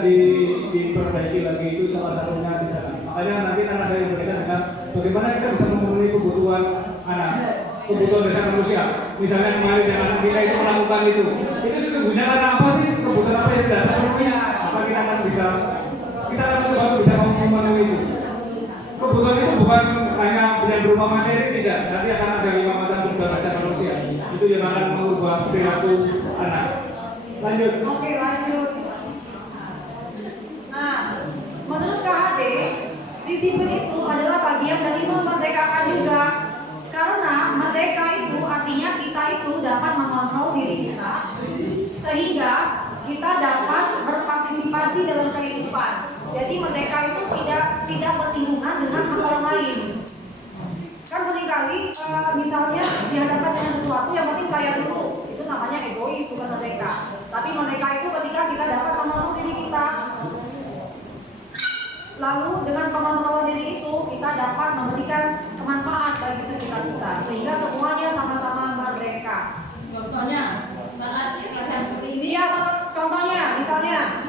diperbaiki lagi, itu salah satunya di sana. Makanya nanti kan ada yang berkaitan dengan bagaimana kita bisa memenuhi kebutuhan anak, kebutuhan dasar manusia. Misalnya kemarin dengan kita itu melakukan itu sesungguhnya karena apa sih, kebutuhan apa yang tidak terpenuhi? Apa kita akan bisa memenuhi itu? Kebutuhan itu bukan hanya berupa materi, tidak. Nanti akan ada 5 macam kebutuhan dasar manusia. Itu yang akan mengubah perilaku anak. Lanjut. Oke, lanjut. Nah, menurut KHD, disiplin itu adalah bagian dari memerdekakan juga. Karena merdeka itu artinya kita itu dapat mengontrol diri kita, sehingga kita dapat berpartisipasi dalam kehidupan. Jadi merdeka itu tidak bersinggungan dengan hal orang lain. Kan seringkali misalnya dihadapkan dengan sesuatu yang penting saya dulu, itu namanya egois, bukan merdeka. Tapi merdeka itu ketika kita dapat mengontrol diri kita. Lalu dengan pengontrolan diri itu kita dapat memberikan manfaat bagi sekitar kita, sehingga semuanya sama-sama merdeka. Contohnya saat seperti ini ya, contohnya misalnya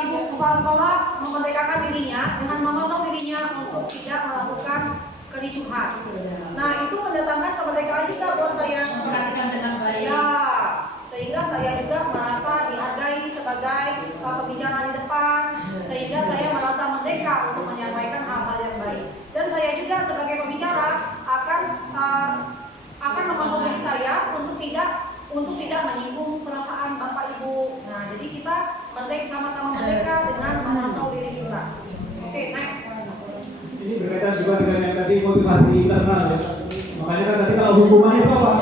ibu kepala sekolah memerdekakan dirinya dengan mengontrol dirinya untuk tidak melakukan kericuhan. Nah, itu mendatangkan kemerdekaan juga buat saya, memperhatikan dengan baik. Ya, sehingga saya juga merasa dihargai sebagai pembicara di depan, sehingga saya merasa merdeka untuk menyampaikan hal-hal yang baik. Dan saya juga sebagai pembicara akan mengontrol diri saya untuk tidak menyinggung perasaan Bapak Ibu. Nah, jadi kita sama-sama merdeka dengan mengontrol diri kita. Oke, next. Ini berkaitan juga dengan yang tadi motivasi internal ya. Makanya kan tadi kalau hukuman itu apa?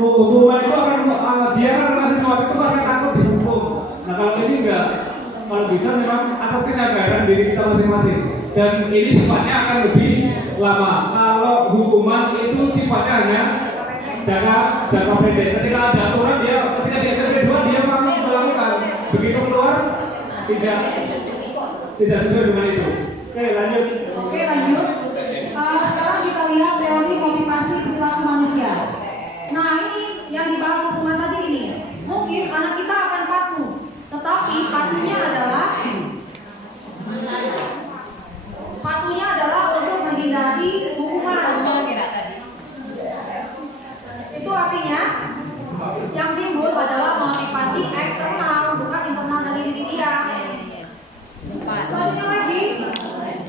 Hukuman itu akan dia kan ngasih sesuatu itu akan takut dihukum. Nah kalau ini enggak, kalau bisa memang atas kesadaran diri kita masing-masing. Dan ini sifatnya akan lebih lama. Kalau hukuman itu sifatnya hanya jangka pendek. Ketika ada aturan ketika di SMP 2 dia mau melakukan, begitu keluar tidak sesuai dengan itu. Oke, lanjut. Sekarang kita lihat teori motivasi perilaku manusia. Nah, ini yang dibahas hukuman tadi ini. Mungkin anak kita akan patuh, tetapi patuhnya adalah untuk menghindari hukuman. Itu artinya yang timbul adalah motivasi eksternal, bukan internal dari diri dia. Selanjutnya lagi,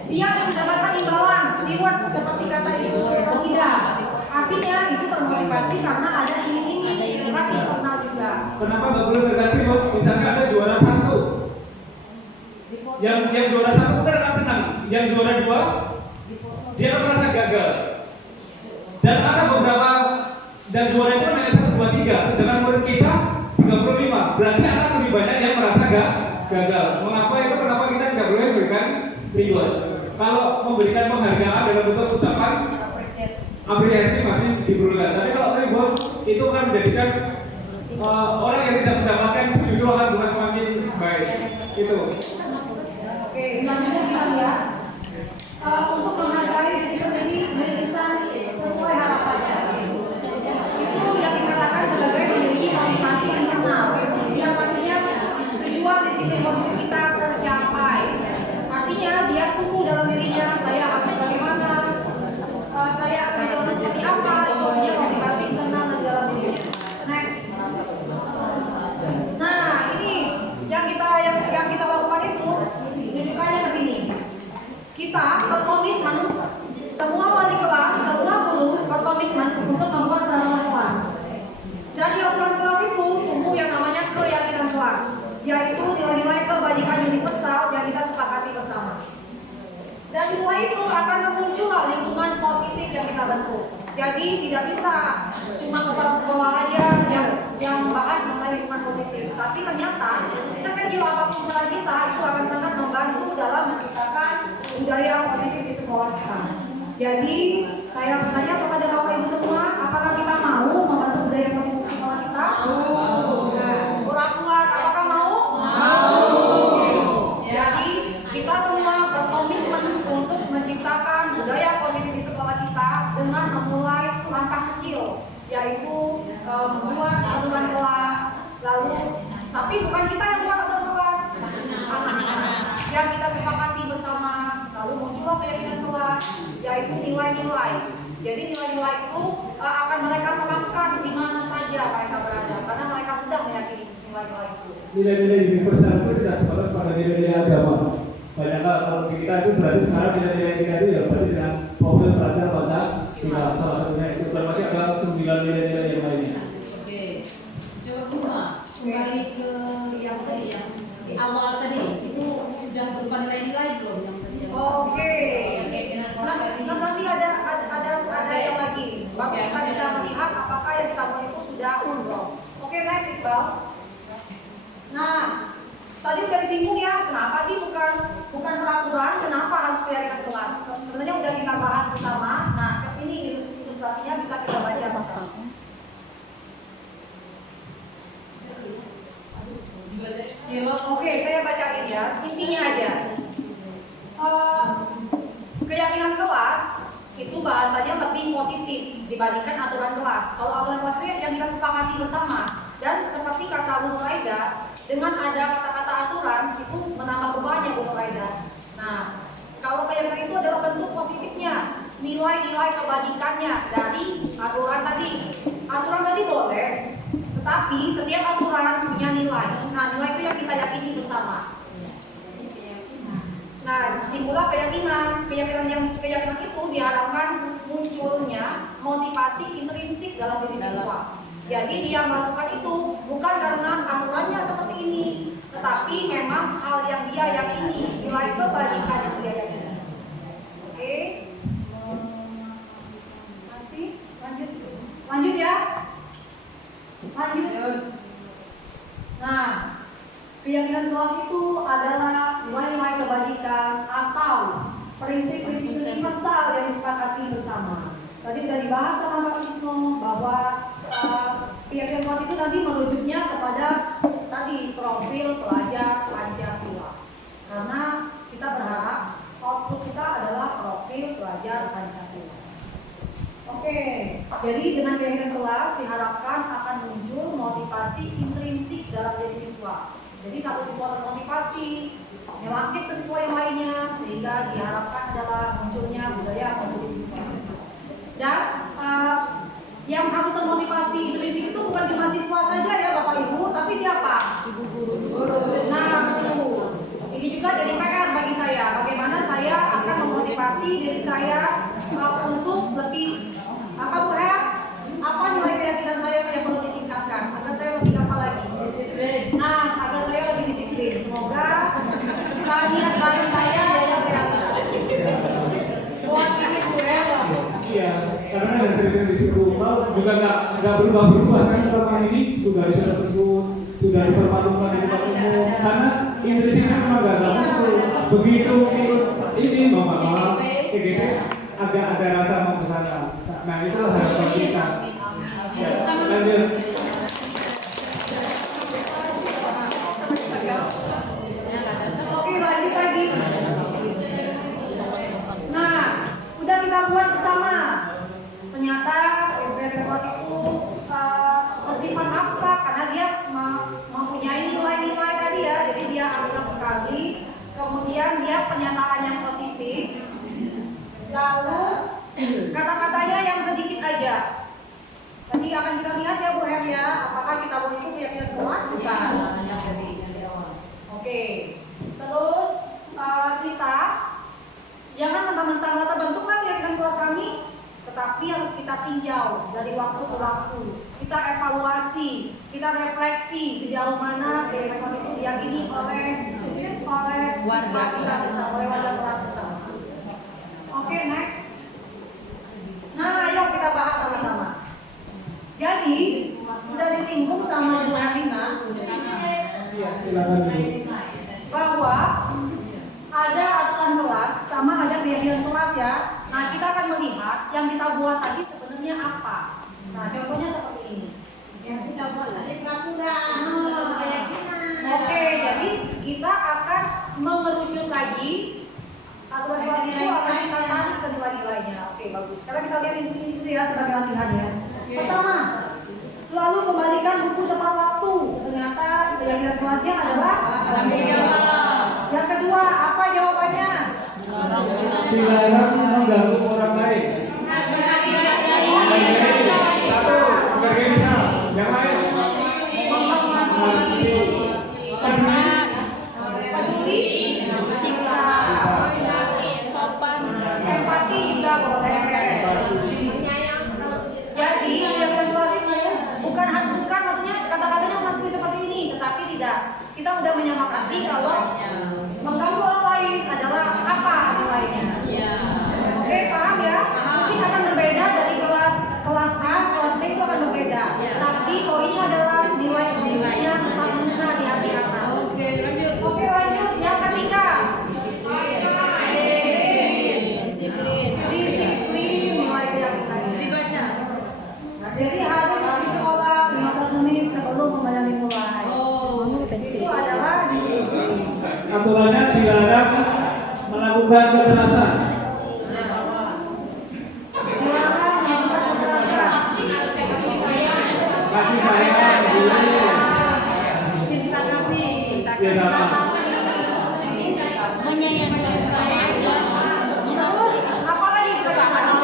dia akan mendapatkan imbalan, reward seperti kata Ibu Rosida. Artinya itu termotivasi karena ada iming-iming internal juga. Kenapa nggak boleh berganti? Misalnya ada juara 1, yang juara 1 kan akan senang, yang juara 2 dia akan merasa gagal. Dan ada beberapa dan juara itu hanya 1, 2, 3, sedangkan murid kita 35. Berarti akan lebih banyak yang merasa gagal. Mengapa itu? Kenapa kita tidak boleh berikan reward. Kalau memberikan penghargaan dalam bentuk ucapan apresiasi masih diperlukan. Tapi kalau reward itu akan menjadikan orang yang tidak mendapatkan justru akan bukan semakin baik. Itu. Oke, selanjutnya kita lihat untuk menghargai diri sendiri bisa sesuai harapannya. Itu yang dikatakan sebagai memiliki motivasi internal. Yang artinya tujuan disiplin positif kita tercapai. Artinya dia tumbuh dalam dirinya. Saya harus bagaimana? Saya akan menjadi seperti apa? Itu punya motivasi internal di dalam dirinya. Next. Nah, ini yang kita lakukan itu tunjukkannya ke sini. Kita berkomitmen, semua wali kelas, semua guru berkomitmen untuk membuat peraturan kelas. Dari aturan kelas itu tumbuh yang namanya keyakinan kelas, yaitu nilai-nilai kebajikan universal yang kita sepakati bersama. Dan nilai itu akan termuncul lingkungan positif yang kita bentuk. Jadi tidak bisa cuma kepala sekolah aja yang membahas mengenai lingkungan positif. Tapi ternyata sekecil apapun usaha kita itu akan sangat membantu dalam menciptakan budaya positif di sekolah kita. Jadi saya bertanya kepada Bapak Ibu semua, apakah kita mau membantu budaya positif di sekolah kita? Orang tua, apakah mau? Jadi kita semua berkomitmen untuk menciptakan budaya positif di sekolah kita dengan memulai langkah kecil, yaitu membuat aturan kelas. Lalu, tapi bukan kita yang buat aturan kelas, anak-anak yang kita sepakati bersama. Lalu muncullah keyakinan kelas, yaitu nilai-nilai. Jadi nilai-nilai itu akan mereka terapkan di mana saja mereka berada, karena mereka sudah meyakini nilai-nilai itu. Nilai-nilai universal itu tidak sebatas pada nilai-nilai agama. Banyak kalau kita itu berarti sekarang nilai-nilai kita itu ya berarti dengan profil pelajar Pancasila salah satunya itu termasuk ada 9 nilai-nilai yang lainnya. Oke, coba semua kembali ke yang tadi yang di awal tadi itu sudah berupa nilai-nilai belum yang tadi? Oke. Nanti ada yang lagi. Bapak kita bisa melihat apakah yang kita buat itu sudah belum. Oke, next Iqbal. Nah, tadi udah disinggung ya, kenapa sih bukan peraturan, kenapa harus keyakinan kelas? Sebenarnya udah kita bahas bersama. Nah, ini ilustrasinya bisa kita baca bersama. Oke, saya bacain ya. Intinya aja. Keyakinan kelas itu bahasanya lebih positif dibandingkan aturan kelas. Kalau aturan kelas itu yang kita sepakati bersama. Dan seperti kata Bu Aida, dengan ada kata-kata aturan itu menambah bebannya Bu Aida. Nah, kalau keyakinan itu adalah bentuk positifnya, nilai-nilai kebajikannya dari aturan tadi. Aturan tadi boleh, tetapi setiap aturan punya nilai. Nah, nilai itu yang kita yakini bersama. Nah, timbullah keyakinan itu diharapkan munculnya motivasi intrinsik dalam diri siswa. Jadi dia melakukan itu bukan karena aturannya seperti ini, tetapi memang hal yang dia yakini, nilai kebajikan yang dia yakini. Oke, masih lanjut ya, lanjut. Nah, keyakinan kelas itu adalah nilai-nilai kebajikan atau prinsip-prinsip universal yang disepakati bersama. Tadi sudah dibahas sama Pak Wisnu bahwa keyakinan kelas itu nanti merujuknya kepada tadi profil pelajar Pancasila. Karena kita berharap output kita adalah profil pelajar Pancasila. Oke, jadi dengan keyakinan kelas diharapkan akan muncul motivasi intrinsik dalam diri siswa. Jadi satu siswa termotivasi, melangkit ke siswa yang lainnya, sehingga diharapkan adalah munculnya budaya positif di sekolah. Dan yang harus termotivasi intrinsik itu bukan cuma siswa saja ya Bapak Ibu, tapi siapa? Ibu guru. Nah, ini juga jadi PR bagi saya. Bagaimana saya akan memotivasi diri saya untuk lebih apa Bu Her? Apa nilai keyakinan saya yang perlu ditingkatkan? Agar saya lebih apa lagi? Disiplin. Nah, agar saya lebih disiplin. Semoga niat baik saya yang realisasi. Buat ini Bu Her. Iya, karena dari sisi psikolog juga nggak berubah kan selama ini sudah bisa tersebut, sudah diperpatukan di tempat umum karena intrinsipnya memang nggak muncul begitu ikut ini maaf, TGP agak ada rasa mau ke sana. Nah itu harapan kita. Ya, lanjut. Oke, lanjut lagi. Nah, udah kita buat bersama. Ternyata kelas itu bersifat abstrak karena dia mempunyai nilai-nilai tadi ya. Jadi dia abstrak sekali. Kemudian dia pernyataan yang positif. Lalu kata-katanya yang sedikit aja. Nanti akan kita lihat ya Bu Her ya, apakah kita mau itu keyakinan kelas bukan? Oke. Terus kita jangan mentang-mentang telah terbentuk kan keyakinan kelas kami, tetapi harus kita tinjau dari waktu ke waktu. Kita evaluasi, kita refleksi sejauh mana keyakinan kelas itu diyakini oleh siswa kita bersama, oleh warga kelas bersama. Oke, next. Nah, ayo kita bahas sama-sama. Jadi, udah disinggung sama Bu Herlina bahwa ada aturan kelas sama ada keyakinan kelas ya. Nah, kita akan melihat yang kita buat tadi sebenarnya apa. Nah, contohnya seperti ini. Yang kita buat tadi peraturan, keyakinan. Oke, jadi kita akan mengerucut lagi aturan kelas itu akan kita tarik ke nilai-nilainya. Oke, bagus. Sekarang kita lihat ini dulu ya sebagai latihan ya. Pertama, selalu kembalikan buku tepat waktu. Ternyata keyakinan kelasnya adalah yang kedua, apa jawabannya? Dilarang mengganggu orang lain. Satu, menghargai misal. Yang lain. Peduli, siksa, sopan, empati juga boleh. Jadi keyakinan kelas itu bukan maksudnya kata-katanya mesti seperti ini, tetapi tidak. Kita udah menyepakati kalau mengganggu orang lain adalah apa nilainya. Oke, paham ya? Mungkin akan berbeda dari kelas A, kelas B itu akan berbeda. Tapi poinnya adalah nilainya tetap mengena di hati anak. Oke, lanjut. Yang ketiga. Disiplin nilai keyakinan. Dibaca. Jadi harus di sekolah 15 menit sebelum pembelajaran dimulai. Itu adalah disiplin. Aturannya dilarang melakukan kekerasan. Kasih sayang, cinta kasih, ya sama. Menyayangkan sama aja. Terus apa lagi keselamatan.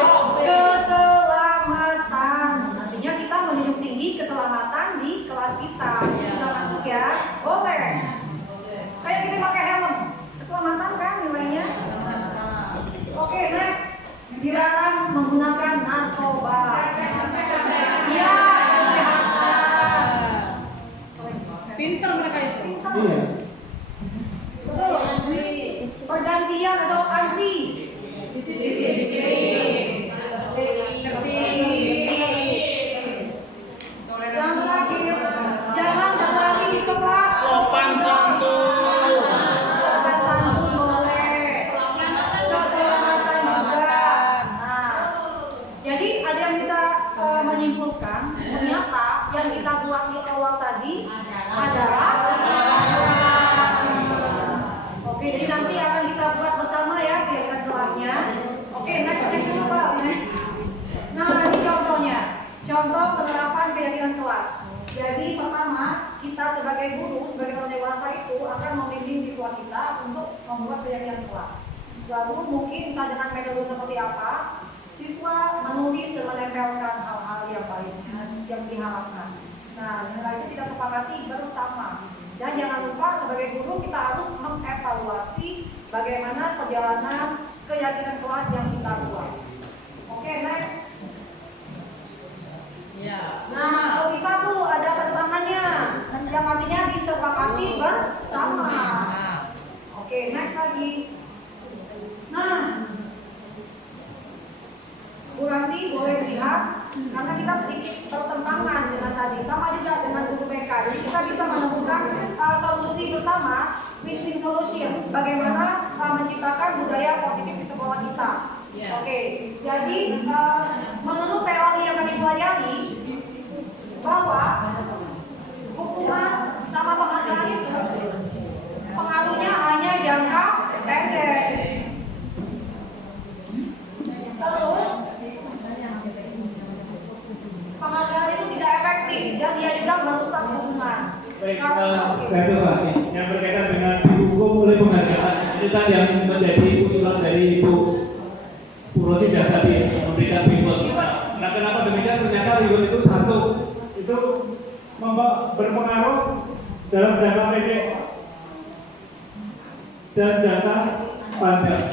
Artinya kita menjunjung tinggi keselamatan di kelas kita. Kita masuk ya, boleh. Kayak kita pakai helm, keselamatan kan nilainya. Oke, next. Dilarang menggunakan narkoba. Ya, Pinter mereka itu. Iya. betul. Pergantian atau antri. Yang terakhir, jangan berlari di kelas. Sopan santun. Sopan santun boleh. Keselamatan juga. Nah, jadi ada yang bisa menyimpulkan ternyata yang kita buat di awal tadi adalah oke, jadi nanti akan kita buat bersama ya kegiatan kelasnya. Oke, next dulu Pak. Nah, ini contohnya. Contoh penerapan keyakinan kelas. Jadi pertama, kita sebagai guru, sebagai orang dewasa itu akan membimbing siswa kita untuk membuat keyakinan kelas. Lalu mungkin kita dengan metode seperti apa, siswa menulis dan menempelkan hal-hal yang baiknya yang diharapkan. Nah, nilai itu kita sepakati bersama. Dan jangan lupa sebagai guru kita harus mengevaluasi bagaimana perjalanan keyakinan kelas yang kita buat. Oke, next. Nah, kalau bisa tuh ada tanda tangannya, yang artinya disepakati bersama. Oke, next lagi. Nah, Bu Ranti boleh lihat, karena kita sedikit bertentangan dengan tadi, sama juga dengan guru BK. Jadi kita bisa menemukan solusi bersama, win-win solution. Bagaimana menciptakan budaya positif kita. Oke, jadi menurut teori yang kami pelajari bahwa hukuman sama penghargaan itu pengaruhnya hanya jangka pendek. Terus penghargaan itu tidak efektif dan dia juga merusak hubungan. Baik, saya coba nih, yang berkaitan dengan dihukum oleh penghargaan. Ini tadi yang menjadi usulan dari Ibu Rosida tadi memberikan reward. Nah, kenapa demikian? Ternyata reward itu satu, itu berpengaruh dalam jangka pendek dan jangka panjang.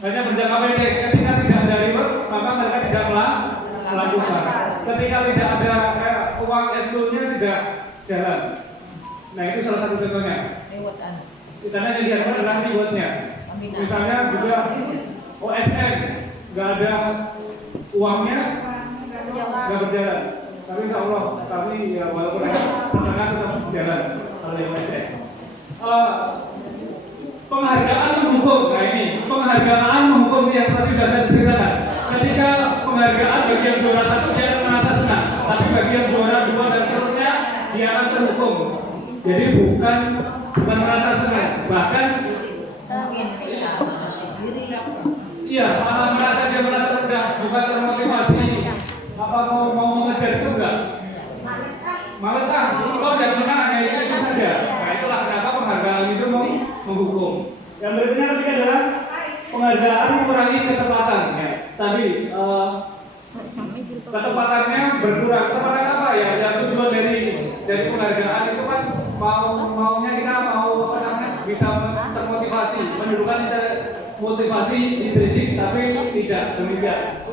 Hanya berjangka pendek, ketika tidak ada reward, maka mereka tidak melakukan. Ketika tidak ada uang eskulnya tidak jalan. Nah, itu salah satu contohnya. Ditanya yang diharapkan adalah rewardnya. Misalnya juga OSN nggak ada uangnya, nggak berjalan. Tapi insya Allah kami ya walaupun setengah tetap berjalan oleh OSN. Penghargaan menghukum. Nah ini penghargaan menghukum yang tadi sudah saya ceritakan. Ketika penghargaan bagi yang juara 1 dia akan merasa senang, tapi bagi yang juara 2 dan seterusnya dia akan terhukum. Jadi bukan merasa senang, bahkan iya, malah merasa dia merasa rendah, bukan termotivasi. Apa mau mengejar itu enggak? Males kalau tidak menang hanya itu saja. Nah itulah kenapa penghargaan itu menghukum. Yang berikutnya ketiga adalah penghargaan mengurangi ketepatan. Ya. Tadi ketepatannya berkurang. Ketepatan apa ya? Yang tujuan dari penghargaan itu kan maunya kita bisa termotivasi, menunjukkan motivasi intrinsik, tapi tidak demikian.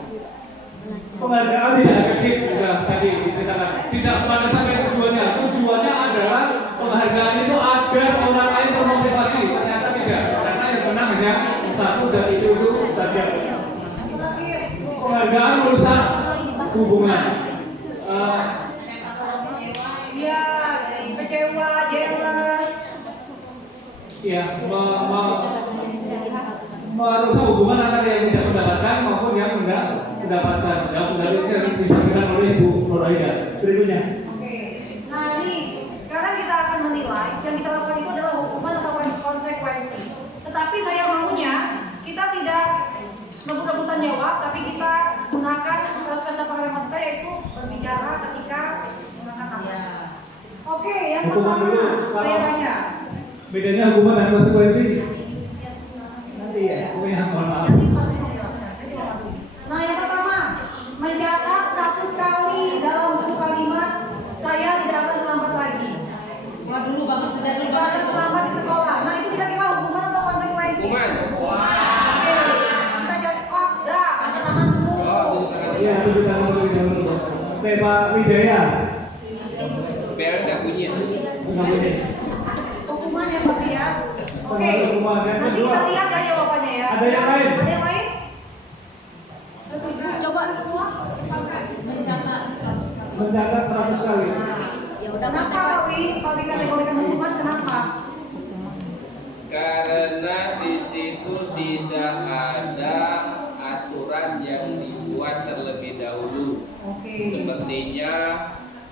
Penghargaan tidak efektif sudah tadi diceritakan. Tidak pada sampai tujuannya adalah penghargaan itu agar orang lain termotivasi. Ternyata tidak, karena yang menang hanya satu dan itu saja. Penghargaan merusak hubungan. Iya, kecewa, jealous. Ya, merusak hubungan antara yang tidak mendapatkan maupun yang mendapatkan. Yang sudah disampaikan oleh Bu Nuraida. Berikutnya. Oke. Nah ini sekarang kita akan menilai yang kita lakukan itu adalah hukuman atau konsekuensi. Tetapi saya maunya kita tidak rebut-rebutan jawab, tapi kita gunakan kesepakatan kita yaitu berbicara ketika mengangkat tangan. Oke, yang hukuman pertama dulu. saya tanya. Bedanya hukuman dan konsekuensi. Nanti ya, mohon maaf. Nah yang pertama, mencatat 100 kali dalam buku kalimat saya tidak akan terlambat lagi. Wah dulu banget sudah dulu Tidak akan terlambat di sekolah. Nah itu kira-kira hukuman atau konsekuensi? Hukuman. Oke, kita jawab udah ada tangan dulu. Iya, itu dulu. Oke, Pak Wijaya. Biar nggak bunyi. Nggak bunyi. Hukuman ya Pak ya. Oke. Hukuman yang Nanti kedua. kita lihat ya jawabannya ya. Ada yang lain? Ada yang lain? Coba semua. Mencatat 100 kali. Ya udah Kenapa Pak dikategorikan hukuman? Kenapa? Karena di situ tidak ada aturan yang dibuat terlebih dahulu. Oke. Sepertinya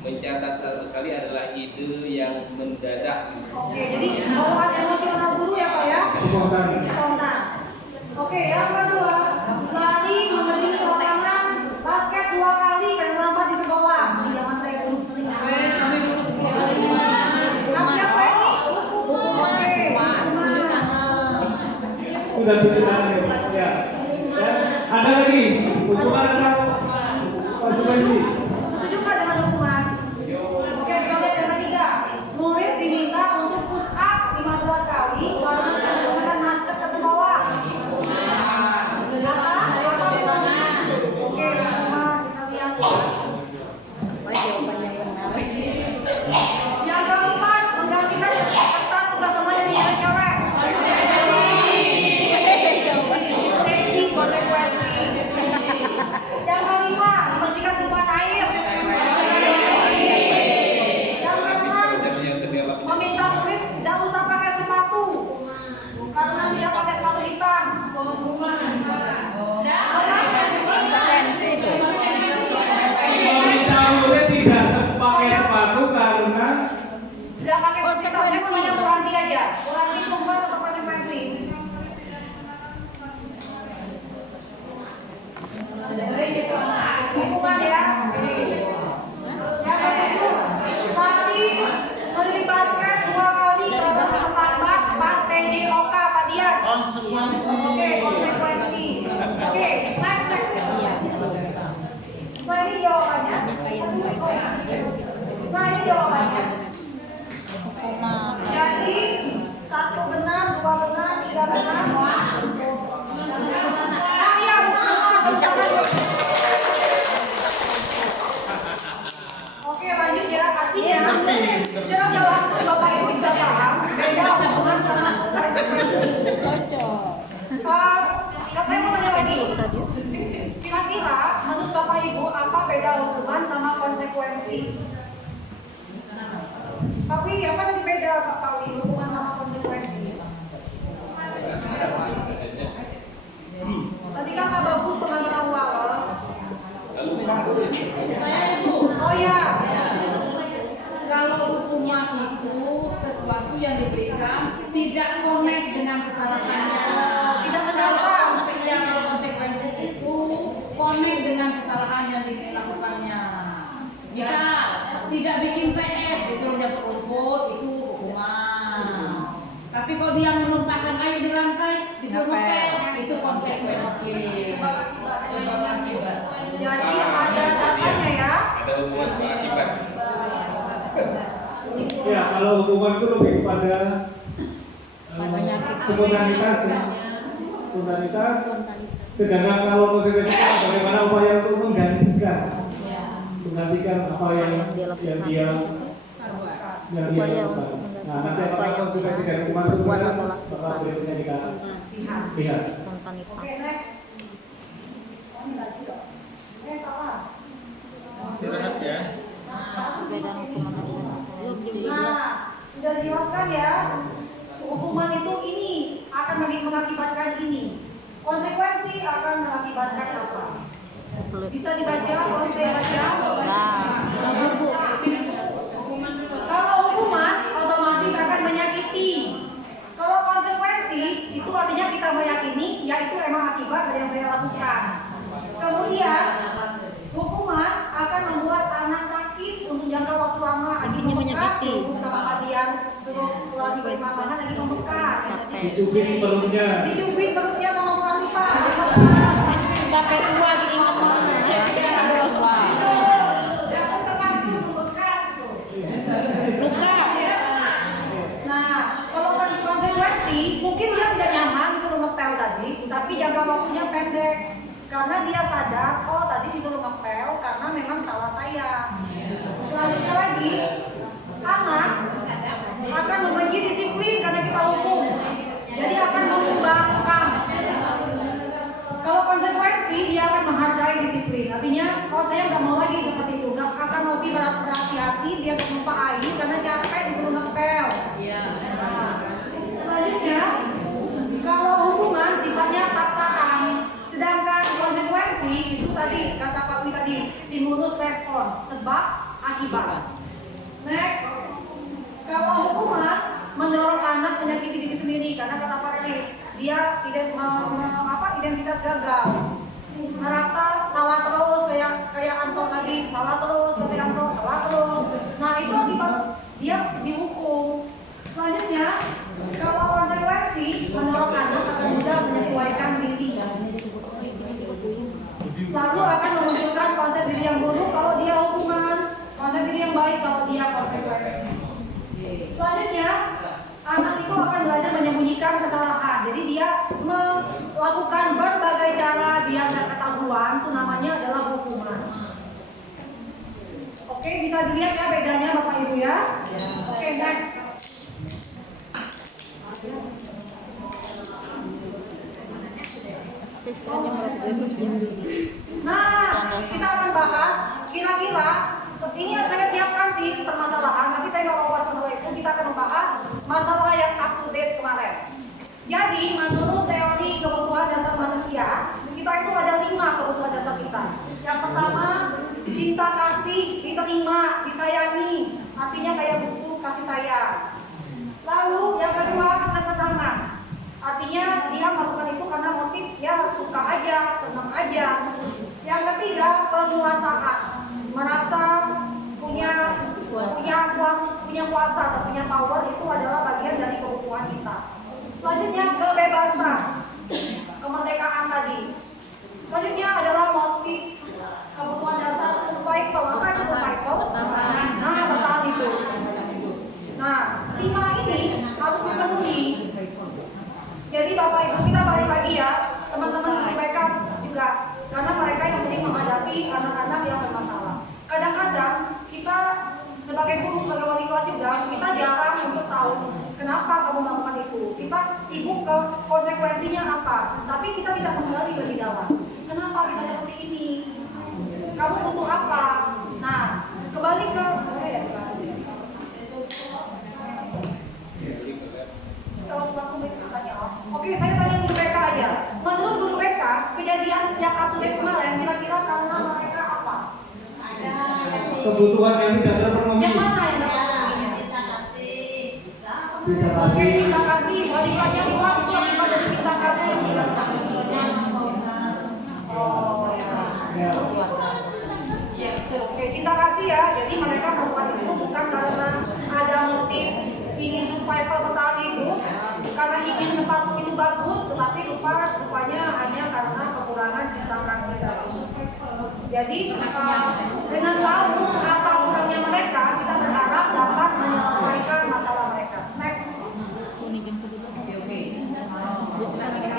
mencatat 100 kali adalah ide yang mendadak. Oke, jadi bawaan emosional dulu ya Pak ya. Spontan. Spontan. Oke, yang kedua, lari mengelilingi lapangan basket 2 kali karena lambat di sekolah. Di zaman saya dulu sering. kami dulu sekali. Tapi apa ini? Sudah dijelaskan ya. Dan ada lagi hukuman atau konsekuensi. Setuju nggak dengan hukuman? Oke, kita lihat yang ketiga. Murid diminta untuk push up 15 kali karena tidak menggunakan masker ke sekolah. Apa? Oke, kita lihat. Yang keempat, menggantikan kertas tugas semuanya di cewek. Konsekuensi. Yang kelima, membersihkan tumpahan air. Yang keenam, meminta murid tidak usah pakai sepatu karena tidak pakai sepatu hitam. stop. Saya mau tanya Bu Ranti aja. Bu Ranti hukuman atau konsekuensi? Hukuman ya. Yang kedua, Ranti melipaskan 2 kali kalau tersangka pas TDOK Pak Dian. Oke, konsekuensi. Oke, next. Nah ini jawabannya. Jadi 1 benar, 2 benar, 3 benar. Iya, oke, lanjut ya. Artinya secara langsung Bapak Ibu sudah paham beda hukuman sama konsekuensi. Saya mau tanya lagi. Kira-kira menurut Bapak Ibu apa beda hukuman sama konsekuensi? Tapi apa yang beda Pak Wi, hukuman sama konsekuensi? Tadi kan Pak Bagus pengantar awal. Saya Ibu. Oh ya. Kalau hukuman itu sesuatu yang diberikan tidak connect dengan kesalahannya, Tidak mendasar. yang konsekuensi itu connect dengan kesalahan yang dilakukannya. Bisa tidak bikin PR, disuruh dia berumput, itu hukuman. Tapi kalau dia menumpahkan air di lantai, disuruh ngepel, itu konsekuensi. Jadi ada dasarnya ya. Ada hubungan akibat. Ya, kalau hukuman itu lebih kepada spontanitas ya. Spontanitas. Sedangkan kalau konsekuensi itu bagaimana upaya untuk menggantikan apa yang dia lakukan. Nah, nanti apakah konsekuensi dari hukuman itu bakal berikutnya kita lihat. Oke, next. Istirahat ya. Nah, sudah dijelaskan ya. Hukuman itu ini akan mengakibatkan ini. Konsekuensi akan mengakibatkan apa? Bisa dibaca, kalau saya baca. Kalau hukuman otomatis akan menyakiti. Kalau konsekuensi itu artinya kita meyakini, ya itu emang akibat dari yang saya lakukan. Kemudian hukuman akan membuat anak sakit untuk jangka waktu lama. Akhirnya menyakiti. Sama Pak Dian suruh lagi beri makanan lagi membekas. Dicubit perutnya. Dicubit perutnya sama Bu Hanifah. Sampai tua diingat mah. Nah, kalau konsekuensi mungkin dia tidak nyaman disuruh ngepel tadi, tapi jangka waktunya pendek. Karena dia sadar, oh tadi disuruh ngepel karena memang salah saya. Selanjutnya lagi, anak akan membenci disiplin karena kita hukum. Jadi akan mengembangkan. Kalau konsekuensi dia akan menghargai disiplin. Artinya, oh saya nggak mau lagi seperti itu. Nggak akan lebih berhati-hati dia menumpah air karena capek disuruh ngepel. Nah, selanjutnya, kalau hukuman sifatnya paksaan. Sedangkan konsekuensi itu tadi kata Pak Wi tadi stimulus respon, sebab akibat. Next, kalau hukuman mendorong anak menyakiti diri sendiri karena kata Pak Rilis dia tidak identitas gagal, merasa salah terus kayak Anto tadi salah terus, seperti Anto salah terus. Nah itu akibat dia dihukum. Selanjutnya, kalau konsekuensi mendorong anak akan mudah menyesuaikan diri. Lalu akan memunculkan konsep diri yang buruk kalau dia hukuman, konsep diri yang baik kalau dia konsekuensi. Selanjutnya, anak itu akan belajar menyembunyikan kesalahan. Jadi dia melakukan berbagai cara biar tidak ketahuan, itu namanya adalah hukuman. Oke, bisa dilihat ya bedanya Bapak Ibu ya. Oke, next. Nah, kita akan bahas kira-kira ini saya siapkan sih permasalahan, tapi saya nggak mau bahas masalah itu. Kita akan membahas masalah yang up to date kemarin. Jadi, menurut teori kebutuhan dasar manusia, kita itu ada 5 kebutuhan dasar kita. Yang pertama, cinta kasih, diterima, disayangi. Artinya kayak butuh kasih sayang. Lalu yang kedua, kesenangan. Artinya dia melakukan itu karena motif ya suka aja, senang aja. Yang ketiga, penguasaan. Merasa punya kuasa atau punya power, itu adalah bagian dari kebutuhan kita. Selanjutnya, kebebasan, kemerdekaan tadi. Selanjutnya adalah motif kebutuhan dasar survival. Apa itu survival? Bertahan hidup. Nah, 5 ini harus dipenuhi. Jadi Bapak Ibu kita balik lagi ya, teman-teman mereka juga, karena mereka yang sering menghadapi anak-anak yang bermasalah. Kadang-kadang kita sebagai guru, sebagai wali kelas juga, kita jarang untuk tahu kenapa kamu melakukan itu. Kita sibuk ke konsekuensinya apa, tapi kita tidak menggali lebih dalam. Kenapa bisa seperti ini? Kamu butuh apa? Nah, kembali ke langsung bertanya. Oke, saya tanya guru BK aja. Menurut guru BK, kejadian yang update kemarin kira-kira karena mereka apa? Ada yang Kebutuhan yang tidak terpenuhi. Yang mana yang terpenuhi? kita kasih bisa Kita Oke, kasih. kita kasih. Wali kelasnya bilang itu akibat dari kita kasih yang tidak terpenuhi. Oh ya. Oke, cinta kasih ya. Jadi mereka melakukan itu bukan karena ada motif ingin survival bertahan hidup, karena ingin sepatu itu bagus, tetapi rupanya hanya karena kekurangan cinta kasih tadi. Jadi dengan tahu apa kurangnya mereka, kita berharap dapat menyelesaikan masalah mereka. Next.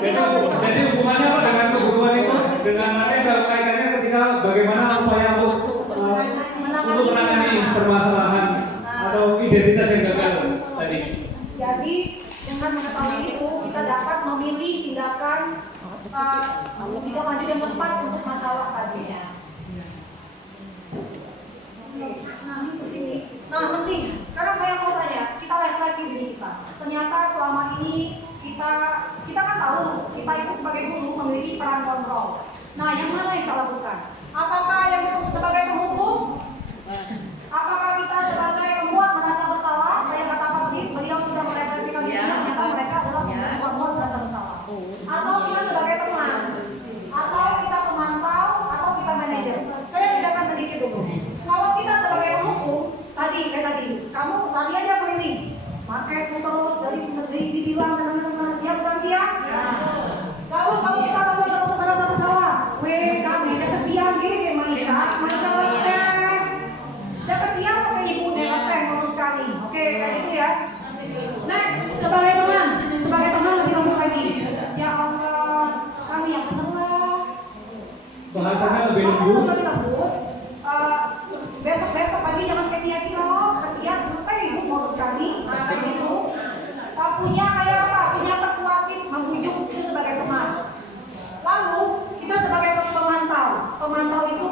Jadi hubungannya apa dengan kebutuhan itu? Dengan apa kaitannya ketika bagaimana upaya untuk menangani permasalahan atau identitas yang gagal tadi. Jadi dengan mengetahui itu kita dapat memilih tindakan tidak maju yang tepat untuk masalah tadi. Nah, penting. Sekarang saya mau tanya, kita refleksi diri kita. Ternyata selama ini kita kan tahu kita itu sebagai guru memiliki peran kontrol. Nah, yang mana yang kita lakukan? Apakah yang sebagai penghukum? Apakah kita sebagai pembuat merasa bersalah? Kayak kata Pak Nis, beliau sudah merefleksikan dirinya, ternyata mereka adalah pembuat merasa bersalah. Atau kita sebagai teman, atau kita pemantau, atau kita manajer. Saya bedakan sedikit dulu. Kalau kita sebagai penghukum, tadi kamu tadi aja begini, market terus dari dibilang teman-teman dia bukan dia. Lalu kalau kita merasa bersalah, kami ada kesian gini kayak Monica udah kesian pakai ibu teh ngurus sekali. Oke, kayak gitu ya. Next, sebagai teman lebih lembut lagi. Ya Allah, kami yang benar lah. Bahasanya lebih lembut. Besok pagi jangan kayak dia kilo, kesian ibu ngurus sekali. Nah, kayak gitu. Punya kayak apa? Punya persuasif, membujuk itu sebagai teman. Lalu kita sebagai pemantau itu,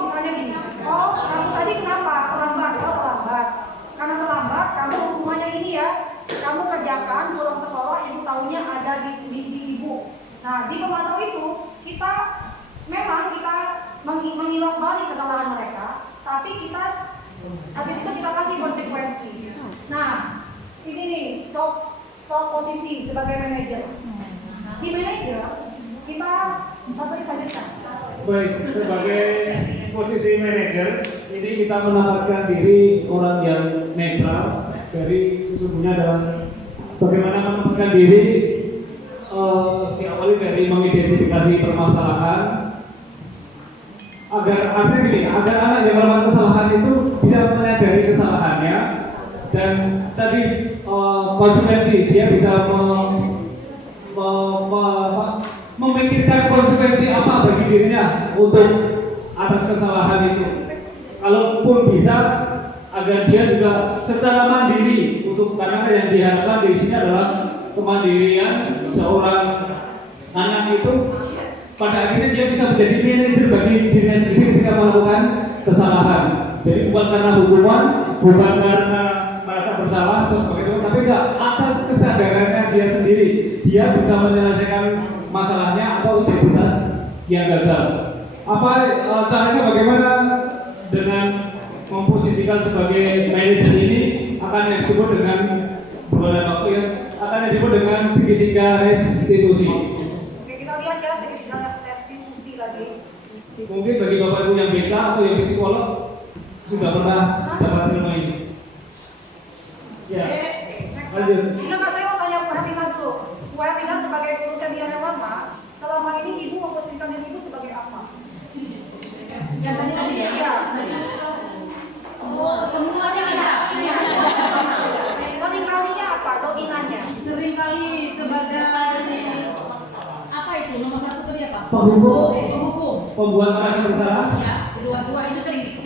misalnya gini, kamu tadi kenapa terlambat? Karena terlambat, kamu hukumannya ini ya, kamu kerjakan pulang sekolah, ibu tahunya ada di ibu. Nah, di pemantau itu kita mengilas balik kesalahan mereka, tapi habis itu kita kasih konsekuensi. Nah, ini nih top posisi sebagai manajer. Di manajer kita lanjutkan. Baik, sebagai posisi manajer, ini kita menempatkan diri orang yang netral dari sesungguhnya dalam bagaimana menempatkan diri diawali dari mengidentifikasi permasalahan agar anak yang melakukan kesalahan itu bisa menyadari kesalahannya dan tadi konsekuensi dia bisa memikirkan konsekuensi apa bagi dirinya untuk atas kesalahan itu. Kalaupun bisa agar dia juga secara mandiri karena yang diharapkan di sini adalah kemandirian seorang anak itu pada akhirnya dia bisa menjadi manajer bagi dirinya sendiri ketika melakukan kesalahan. Jadi bukan karena hukuman, bukan karena merasa bersalah atau sebagainya, tapi enggak, atas kesadarannya dia sendiri dia bisa menyelesaikan masalahnya atau identitas yang gagal. Caranya bagaimana dengan memposisikan sebagai manajer ini akan disebut dengan pengorbanan waktu yang akan disebut dengan segitiga restitusi. Oke, kita lihat ya segitiga restitusi lagi. Mungkin bagi Bapak Ibu yang BK atau yang psikolog sudah pernah dapat ilmu ini. Ya, lanjut. Enggak, saya mau tanya perhatikan dulu. Bu Erlina sebagai dosen di Lama, selama ini ibu memposisikan diri ibu sebagai apa? Yang tadi ya. Ya. Semuanya ada. Seringkalinya apa? Dominannya? Seringkali sebagai apa itu nomor satu tadi apa? Penghukum. Penghukum. Pembuat merasa bersalah. Ya, kedua-dua itu sering.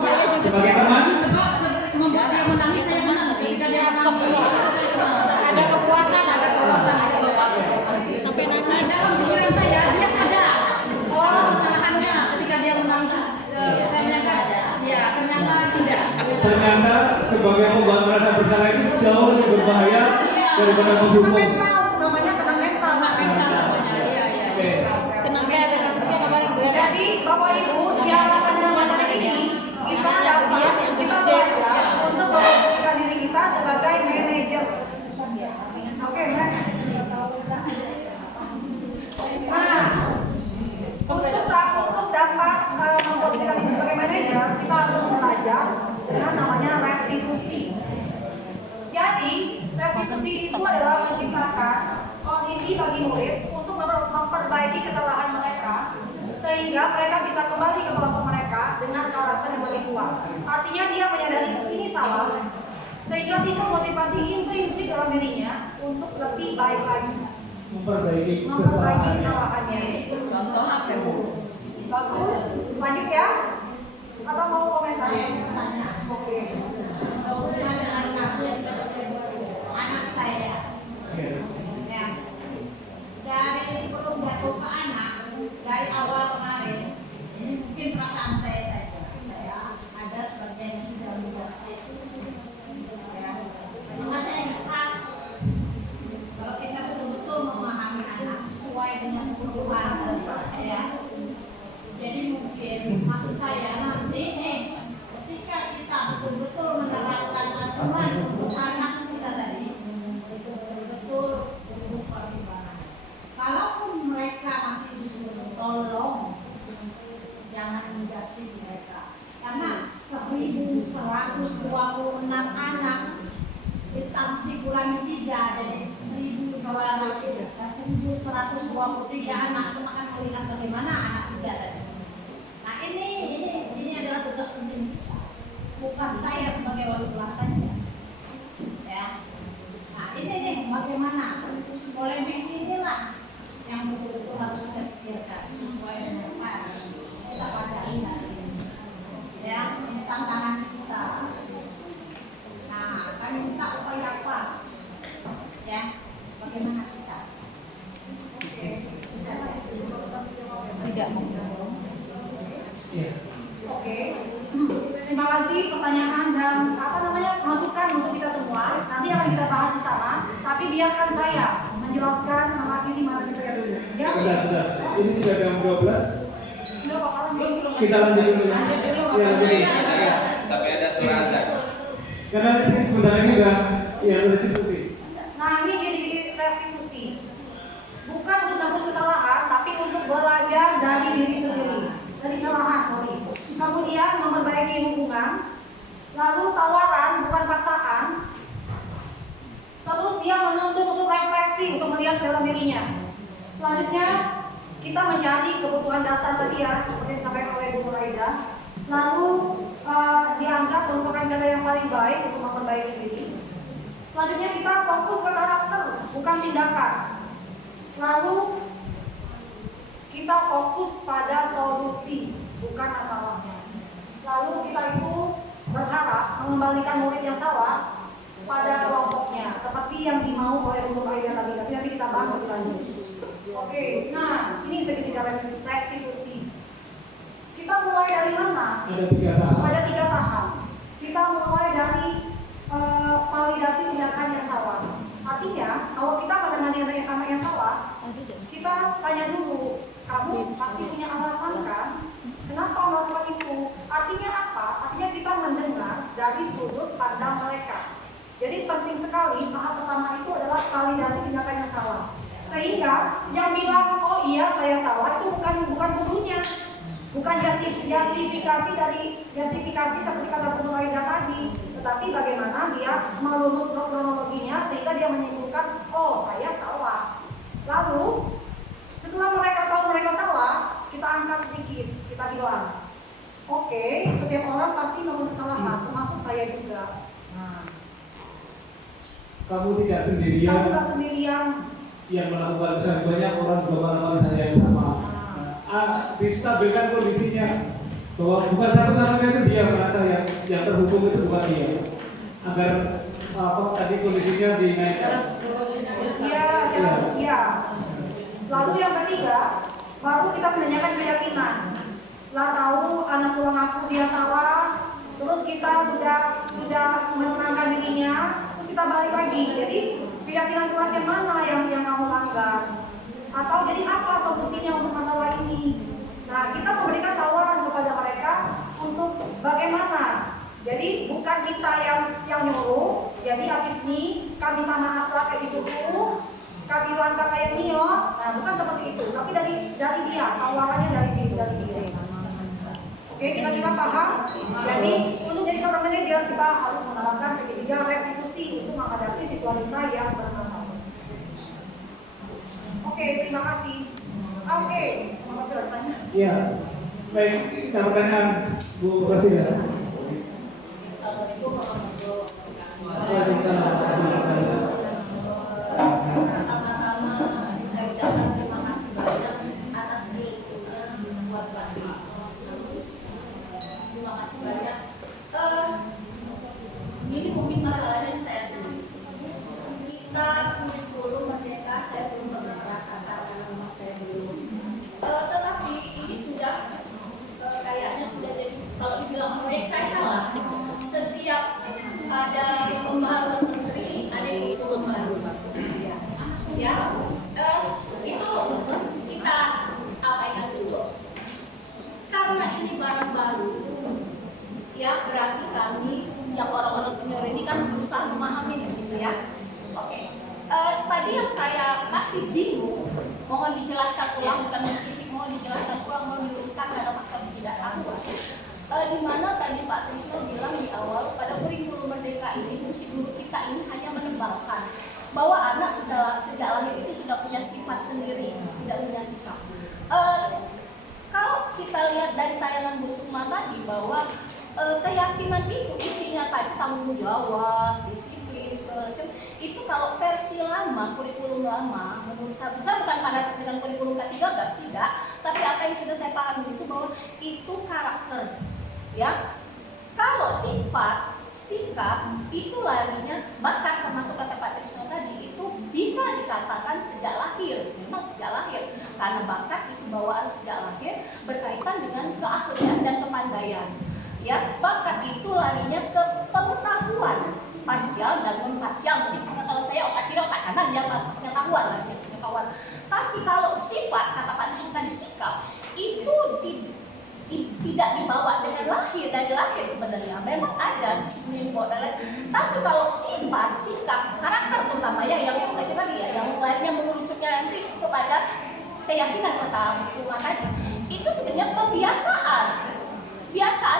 Saya juga Sebagai teman. Sebab membuat dia menangis saya senang ketika dia menangis. Saya senang. ada kepuasan sampai nangis. Dalam pikiran saya dia sadar kesalahannya ketika dia menangis. Saya menyangka ya ternyata tidak. Ternyata sebagai pembuat merasa bersalah itu jauh lebih berbahaya daripada penghukum. Namanya kena mental. Iya. Oke. Kenapa ada kasusnya kemarin berada? Jadi Bapak Ibu di halaman semuanya ini kita dapat kita belajar untuk memposisikan diri kita sebagai manajer. Oke, next. Nah, untuk dapat memposisikan diri sebagai manajer, kita harus belajar dengan namanya restitusi. Jadi, restitusi itu adalah menciptakan kondisi bagi murid untuk memperbaiki kesalahan mereka sehingga mereka bisa kembali ke kelompok mereka dengan karakter yang lebih kuat. Artinya dia menyadari ini salah sehingga timbul motivasi intrinsik dalam dirinya untuk lebih baik lagi, Memperbaiki memperbaiki kesalahannya. kesalahannya. Contoh apa Bu? Bagus, lanjut ya. Atau mau komentar? Oke. Sehubungan dengan kasus anak saya. Oke. Ya. Dari sebelum jatuh ke anak, dari awal kemarin, ini mungkin perasaan saya saja. Saya ada sebagian yang sudah menjustice. Ya. Memang saya ikhlas. Kalau kita betul-betul memahami anak sesuai dengan kebutuhan ya. Jadi mungkin maksud saya nanti ketika kita betul-betul menerapkan aturan untuk anak kita tadi, betul-betul untuk pertimbangan. Kalaupun mereka masih disuruh tolong, jangan menjustis mereka. Karena 1.126 anak ditambah dikurangi 3 dari 1.123 anak, kita akan melihat bagaimana anak 3 tadi. Nah ini adalah tugas penting kita. Bukan saya sebagai wali kelas saja. Ya. Nah ini nih bagaimana polemik inilah yang betul-betul harus kita pikirkan sesuai dengan apa kita pelajari hari ini. Ya, ini tantangan kita. Nah, kami minta upaya apa? Ya, bagaimana kita? Oke, Tidak mungkin. Iya. Oke. Terima kasih pertanyaan dan masukan untuk kita semua. Nanti akan kita bahas di sana. Tapi biarkan saya menjelaskan mengakhiri materi saya dulu. Ya. Bentar. Ini sudah jam 12. Enggak bakalan belum. Kita lanjut dulu ya. Ya, Jadi lanjut. sampai ada suara azan. Karena ini sebentar lagi udah ya restitusi. Nah, ini jadi restitusi. Bukan untuk menebus kesalahan, tapi untuk belajar dari diri sendiri. Dari kesalahan, sorry. Kemudian memperbaiki hubungan. Lalu tawaran, bukan paksaan. Terus dia menuntut untuk refleksi, untuk melihat dalam dirinya. Selanjutnya, kita mencari kebutuhan dasar tadi ya, seperti yang disampaikan oleh Bu Raida. Lalu dianggap merupakan cara yang paling baik untuk memperbaiki diri. Selanjutnya kita fokus ke karakter, bukan tindakan. Lalu kita fokus pada solusi, bukan masalahnya. Lalu kita itu berharap mengembalikan murid yang salah pada kelompoknya, seperti yang dimau oleh Bu Raida tadi. Tapi nanti kita bahas lebih lanjut. Oke, nah ini segitiga restitusi. Kita mulai dari mana? Ada 3 tahap. Ada 3 tahap. Kita mulai dari validasi tindakan yang salah. Artinya, kalau kita mengenali tindakan yang salah, kita tanya dulu, kamu pasti punya alasan kan? Kenapa melakukan itu? Artinya apa? Artinya kita mendengar dari sudut pandang mereka. Jadi penting sekali tahap pertama itu adalah validasi tindakan yang salah. Sehingga yang bilang oh iya saya salah itu bukan gurunya, bukan justifikasi seperti kata Guru Aida tadi, tetapi bagaimana dia merunut kronologinya sehingga dia menyimpulkan oh saya salah. Lalu setelah mereka tahu mereka salah, kita angkat sedikit, kita bilang oke, setiap orang pasti melakukan kesalahan, termasuk saya juga. Kamu tidak sendirian yang melakukan kesalahan, banyak orang juga melakukan hal yang sama. Distabilkan kondisinya bahwa bukan satu-satunya itu dia merasa yang terhukum itu bukan dia, agar tadi kondisinya dinaikkan. Iya. Lalu yang ketiga, baru kita menanyakan keyakinan. Lah tahu anak pulang aku dia salah, terus kita sudah menenangkan dirinya, terus kita balik lagi. Jadi keyakinan kelas yang mana yang kamu langgar? Atau jadi apa solusinya untuk masalah ini? Nah, kita memberikan tawaran kepada mereka untuk bagaimana. Jadi bukan kita yang nyuruh. Jadi habis ini kami minta maaf lah kayak gitu dulu, kami langkah kayak Nio. Nah, bukan seperti itu. Tapi dari dia, tawarannya dari dia. Oke, kita paham. Jadi untuk jadi seorang manajer kita harus menerapkan segitiga restitusi untuk menghadapi siswa kita yang bermasalah. Oke, terima kasih. Oke, mau bertanya? Iya. Baik, kita pertanyaan Bu Presiden. Pertama-tama saya ucapkan terima kasih banyak atas kritisnya buat Pak Krisno. Terima kasih banyak. Ini mungkin masalahnya saya sendiri. Kita kurikulum merdeka saya belum pernah merasakan, memang saya belum. Tetapi ini sudah kayaknya sudah jadi, kalau dibilang proyek saya salah. Setiap ada pembaharuan menteri, ada yang itu pembaharu. Ya, itu kita abaikan dulu. Karena ini barang baru, ya berarti kami yang orang-orang senior ini kan berusaha memahami gitu ya. Oke. Tadi yang saya masih bingung, mohon dijelaskan ulang, bukan mengkritik, mohon dijelaskan ulang, mohon diluruskan karena fakta tidak akurat. Di mana tadi Pak Krisno bilang di awal pada kurikulum merdeka ini fungsi guru kita ini hanya menebalkan bahwa anak sudah sejak lahir itu sudah punya sifat sendiri, sudah punya sikap. Kalau kita lihat dari tayangan Bu Sukma tadi bahwa keyakinan itu isinya tadi tanggung jawab, disiplin, segala macam. Itu kalau versi lama, kurikulum lama, menurut saya bukan pada dengan kurikulum ke-13 tidak, tapi apa yang sudah saya pahami itu bahwa itu karakter. Ya, kalau sifat, sikap itu larinya bakat, termasuk kata Pak Krisno tadi itu bisa dikatakan sejak lahir, memang sejak lahir karena bakat itu bawaan sejak lahir berkaitan dengan keahlian dan kepandaian. Ya, bakat itu larinya ke pengetahuan parsial dan non parsial. Mungkin kalau saya otak kiri otak kanan dia pengetahuan lah, pengetahuan. Tapi kalau sifat kata Pak Krisno tadi sikap itu tidak dibawa dengan lahir, dari lahir sebenarnya memang ada sisi yang dibawa dari lahir. Tapi kalau sifat, sikap, karakter utamanya yang kita tadi ya, yang lainnya mengerucutnya nanti kepada keyakinan kata Sukma tadi, itu sebenarnya kebiasaan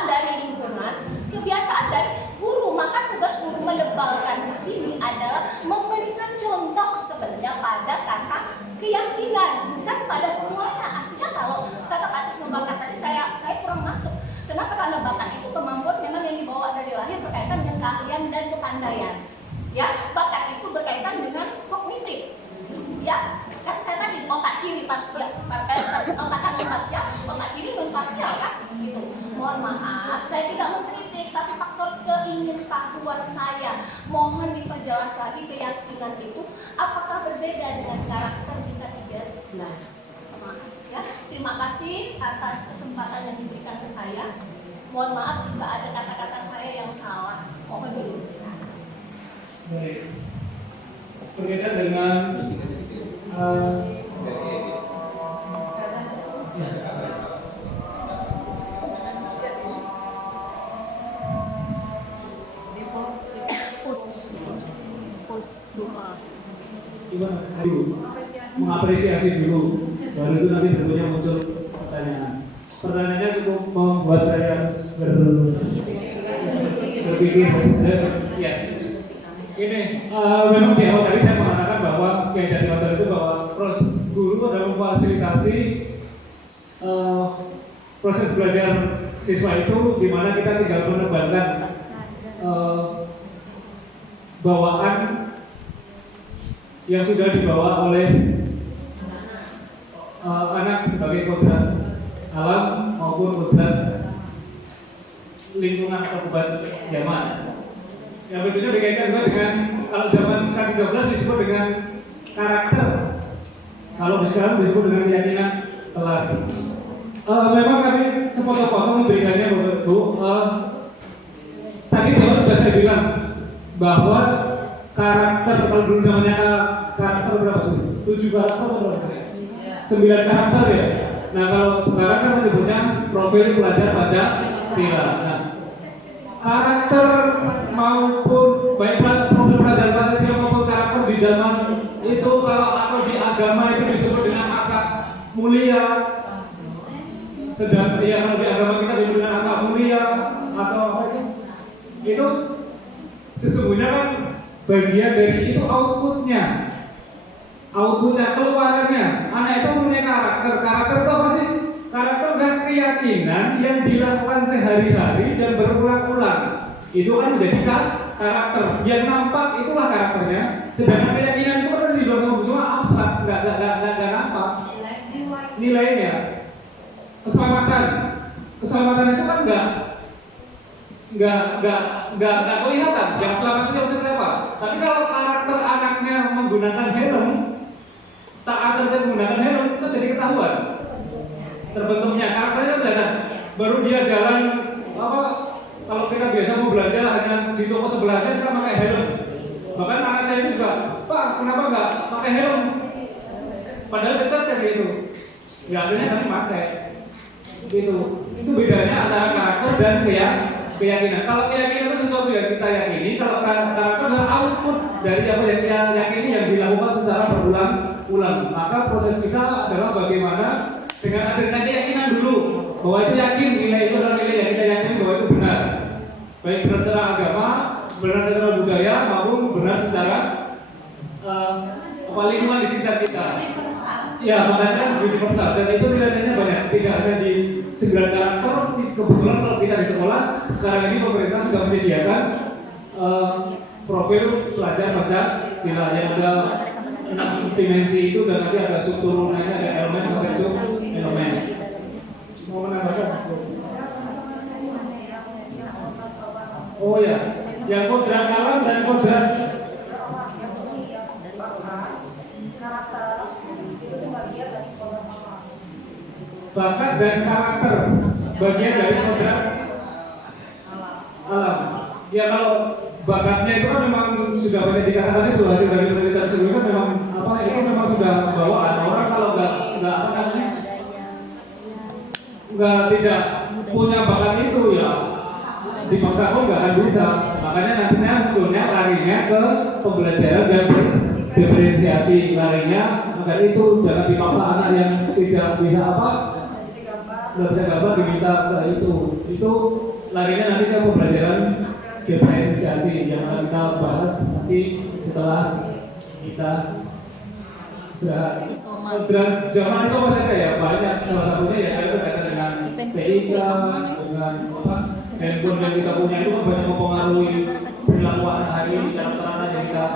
dari lingkungan, kebiasaan dari guru. Maka tugas guru menebalkan di sini adalah memberikan contoh sebenarnya pada kata keyakinan, bukan pada semuanya. Artinya kalau kata Pak Krisno bakat tadi saya kurang masuk. Kenapa? Karena bakat itu kemampuan memang yang dibawa dari lahir berkaitan dengan keahlian dan kepandaian. Ya, bakat itu berkaitan dengan kognitif. Ya, kan saya tadi otak kiri parsial, otak kanan parsial, otak kiri non parsial kan? Gitu. Mohon maaf, saya tidak mengkritik, tapi faktor keingintahuan saya mohon diperjelas lagi keyakinan itu apakah berbeda dengan karakter kita 13. Maaf ya. Terima kasih atas kesempatan yang diberikan ke saya. Mohon maaf jika ada kata-kata saya yang salah, mohon diluruskan. Baik. Berbeda dengan apresiasi dulu, baru itu nanti berikutnya muncul pertanyaan. Pertanyaannya cukup membuat saya harus berpikir. Ya. Ini memang di awal tadi saya mengatakan bahwa Kiai Jatiwanto itu bahwa guru adalah memfasilitasi proses belajar siswa itu, di mana kita tinggal menebarkan bawaan yang sudah dibawa oleh anak sebagai kodrat alam maupun kodrat lingkungan atau kodrat zaman. Yang berikutnya dikaitkan juga dengan, kalau zaman K13 disebut dengan karakter, kalau sekarang disebut dengan keyakinan kelas. Memang kami sepotong-potong memberikannya Bu. Tadi di awal sudah saya bilang bahwa karakter, kalau dulu namanya karakter berapa tuh? 7 karakter atau berapa? 9 karakter ya. Nah kalau sekarang kan menyebutnya profil pelajar Pancasila. Nah, karakter maupun baik profil pelajar Pancasila maupun karakter di zaman itu, kalau atau di agama itu disebut dengan akhlak mulia. Sedang ya, kalau di agama kita disebut dengan akhlak mulia atau apa itu sesungguhnya kan bagian dari itu outputnya keluarannya. Anak itu punya karakter itu apa sih? Karakter adalah keyakinan yang dilakukan sehari-hari dan berulang-ulang. Itu kan menjadi karakter. Yang nampak itulah karakternya. Sedangkan keyakinan itu kan di dalam semua abstrak, nggak nampak. Nilainya, keselamatan itu kan nggak kelihatan. Yang selamat itu maksudnya apa? Tapi kalau karakter anaknya menggunakan helm, taat terhadap menggunakan helm, itu jadi ketahuan. Terbentuknya karakternya kelihatan. Baru dia jalan apa? Kalau kita biasa mau belanja hanya di toko sebelahnya kita pakai helm. Bahkan anak saya itu juga, Pak, kenapa nggak pakai helm? Padahal dekat kan gitu. Ya akhirnya kami pakai. Gitu. Itu bedanya antara karakter dan keyakinan. Kalau keyakinan itu sesuatu yang kita yakini, kalau karakter adalah output dari apa yang kita yakini yang dilakukan secara berulang-ulang. Maka proses kita adalah bagaimana dengan adanya keyakinan dulu bahwa itu yakin nilai itu adalah nilai yang kita yakini bahwa itu benar. Baik benar secara agama, benar secara budaya maupun benar secara lingkungan di sekitar kita. Ya, makanya universal dan itu nilainya banyak. Tidak hanya di 9 karakter. Kebetulan kalau kita di sekolah sekarang ini pemerintah sudah menyediakan profil pelajar Pancasila yang ada 6 dimensi itu, dan nanti ada subturunannya, ada elemen sampai sub elemen. Mau menambahkan? Oh ya, yang kodrat alam dan kodrat bakat dan karakter bagian dari kodrat alam. Ya kalau bakatnya itu kan memang sudah banyak dikatakan, itu hasil dari penelitian sebelumnya memang apa itu memang sudah bawaan orang. Kalau nggak apa namanya tidak punya bakat itu ya dipaksa kok nggak akan bisa. Makanya nantinya munculnya larinya ke pembelajaran dan diferensiasi, larinya agar itu jangan dipaksa anak yang tidak bisa nggak bisa gambar diminta ke itu larinya nanti ke pembelajaran diferensiasi yang akan kita bahas nanti setelah kita kodrat zaman itu apa saja ya, banyak. Salah satunya ya ada berkaitan dengan TIK, dengan handphone yang kita punya itu banyak mempengaruhi perilaku anak hari ini, karakter yang kita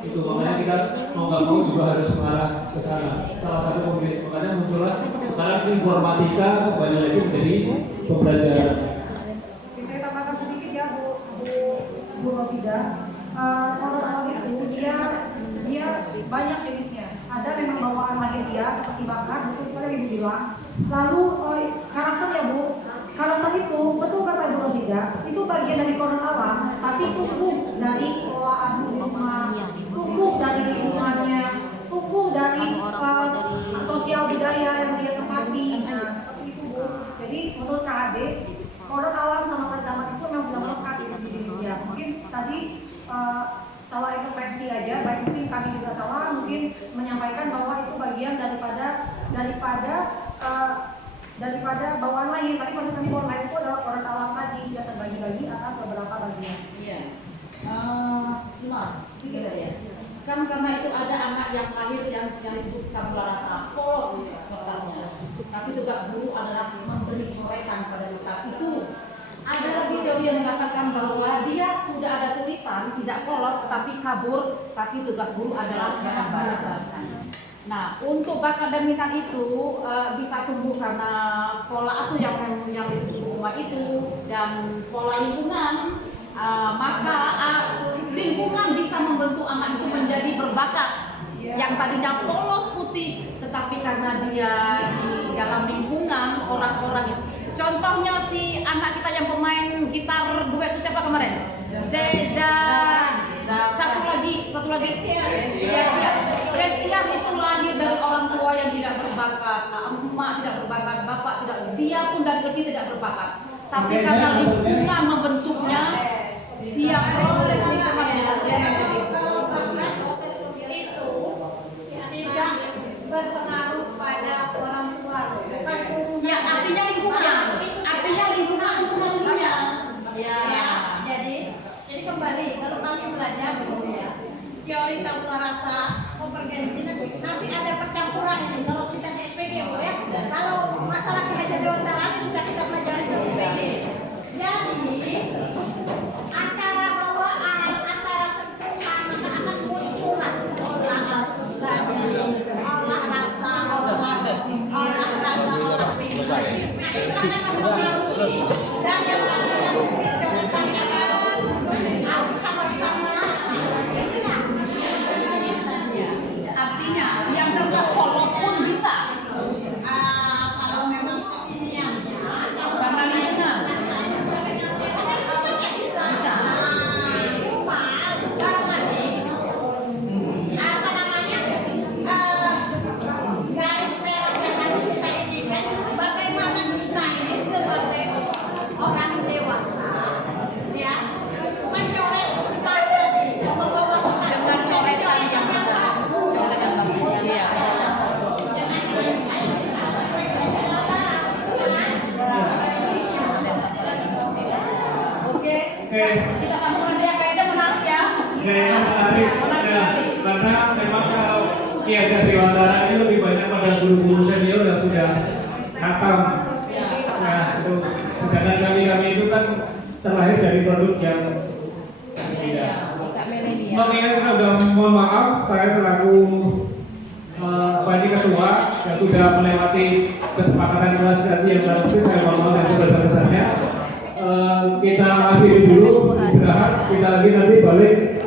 itu. Makanya kita mau nggak mau juga harus mengarah ke sana. Salah satu pemilik, makanya muncullah sekarang informatika kembali lagi menjadi pembelajaran. Saya tambahkan sedikit ya Bu Rosida. Kalau itu dia banyak jenisnya. Ada memang bawaan lahir dia seperti bakat, betul sekali Ibu bilang. Lalu karakter ya Bu. Karakter itu betul kata Bu Rosida, itu bagian dari kodrat alam, tapi tumbuh dari pola asuh rumah, tumbuh dari lingkungannya, tumbuh dari sosial budaya yang dia tempati. Nah, seperti itu Bu. Jadi menurut KHD, kodrat alam sama kodrat zaman itu memang sudah melekat di diri dia. Mungkin tadi salah intervensi aja, baik mungkin kami juga salah, mungkin menyampaikan bahwa itu bagian daripada bawaan lain. Tapi maksud kami bawaan lain itu adalah orang alam tadi, tidak terbagi-bagi atas beberapa bagian. Iya. Cuma sedikit saja. Kan karena itu ada anak yang lahir yang disebut tabula rasa, polos kertasnya. Tapi tugas guru adalah memberi coretan pada kertas itu. Ada lagi teori yang mengatakan bahwa dia sudah ada tulisan, tidak polos tetapi kabur, tapi tugas guru adalah bakat. Nah, untuk bakat dan minat itu bisa tumbuh karena pola asuh yang disebut semua itu dan pola lingkungan. Maka lingkungan bisa membentuk anak itu menjadi berbakat. Yang tadinya polos putih, tetapi karena dia di dalam lingkungan orang-orang itu. Contohnya si anak kita yang pemain gitar duet itu siapa kemarin? Zeza. Satu lagi. Restias itu lahir dari orang tua yang tidak berbakat, emak tidak berbakat, bapak tidak. Dia pun dari kecil tidak berbakat. Tapi karena lingkungan membentuknya, dia proses tidak berpengaruh pada orang tua. ya artinya lingkungannya. Ya. Jadi kembali kalau kami belajar ya, teori tabula rasa, konvergensi nanti ada percampuran ini kalau kita di SPG ya. Kalau masalah kinerja Dewan Tarani sudah kita pelajari di SPG. Jadi antara bawaan, antara sentuhan, maka akan munculan olah rasa, Nah itu akan mempengaruhi dan yang mungkin dengan tanyakan sama-sama. Artinya yang kertas polos pun bisa. Kalau memang kekiniannya, Karena lingkungan. bisa. Cuma barangkali garis merah yang harus kita indikan bagaimana kita ini sebagai orang dewasa ya mencoret tas tadi membawa Dengan coretan yang benar. Coretan bagus. Iya. Oke. Kita sambung nanti ya, kayaknya menarik ya. Kayaknya menarik. Ya, karena memang kalau Ki Hajar Dewantara ini lebih banyak pada guru-guru senior yang sudah hatam. Nah, itu sedangkan kami itu kan terlahir dari produk yang tidak. Mengingat udah mohon maaf, saya selaku ketua yang sudah melewati kesepakatan kelas yang tadi saya mohon maaf yang sebesar-besarnya. Kita akhiri dulu istirahat, kita lagi nanti balik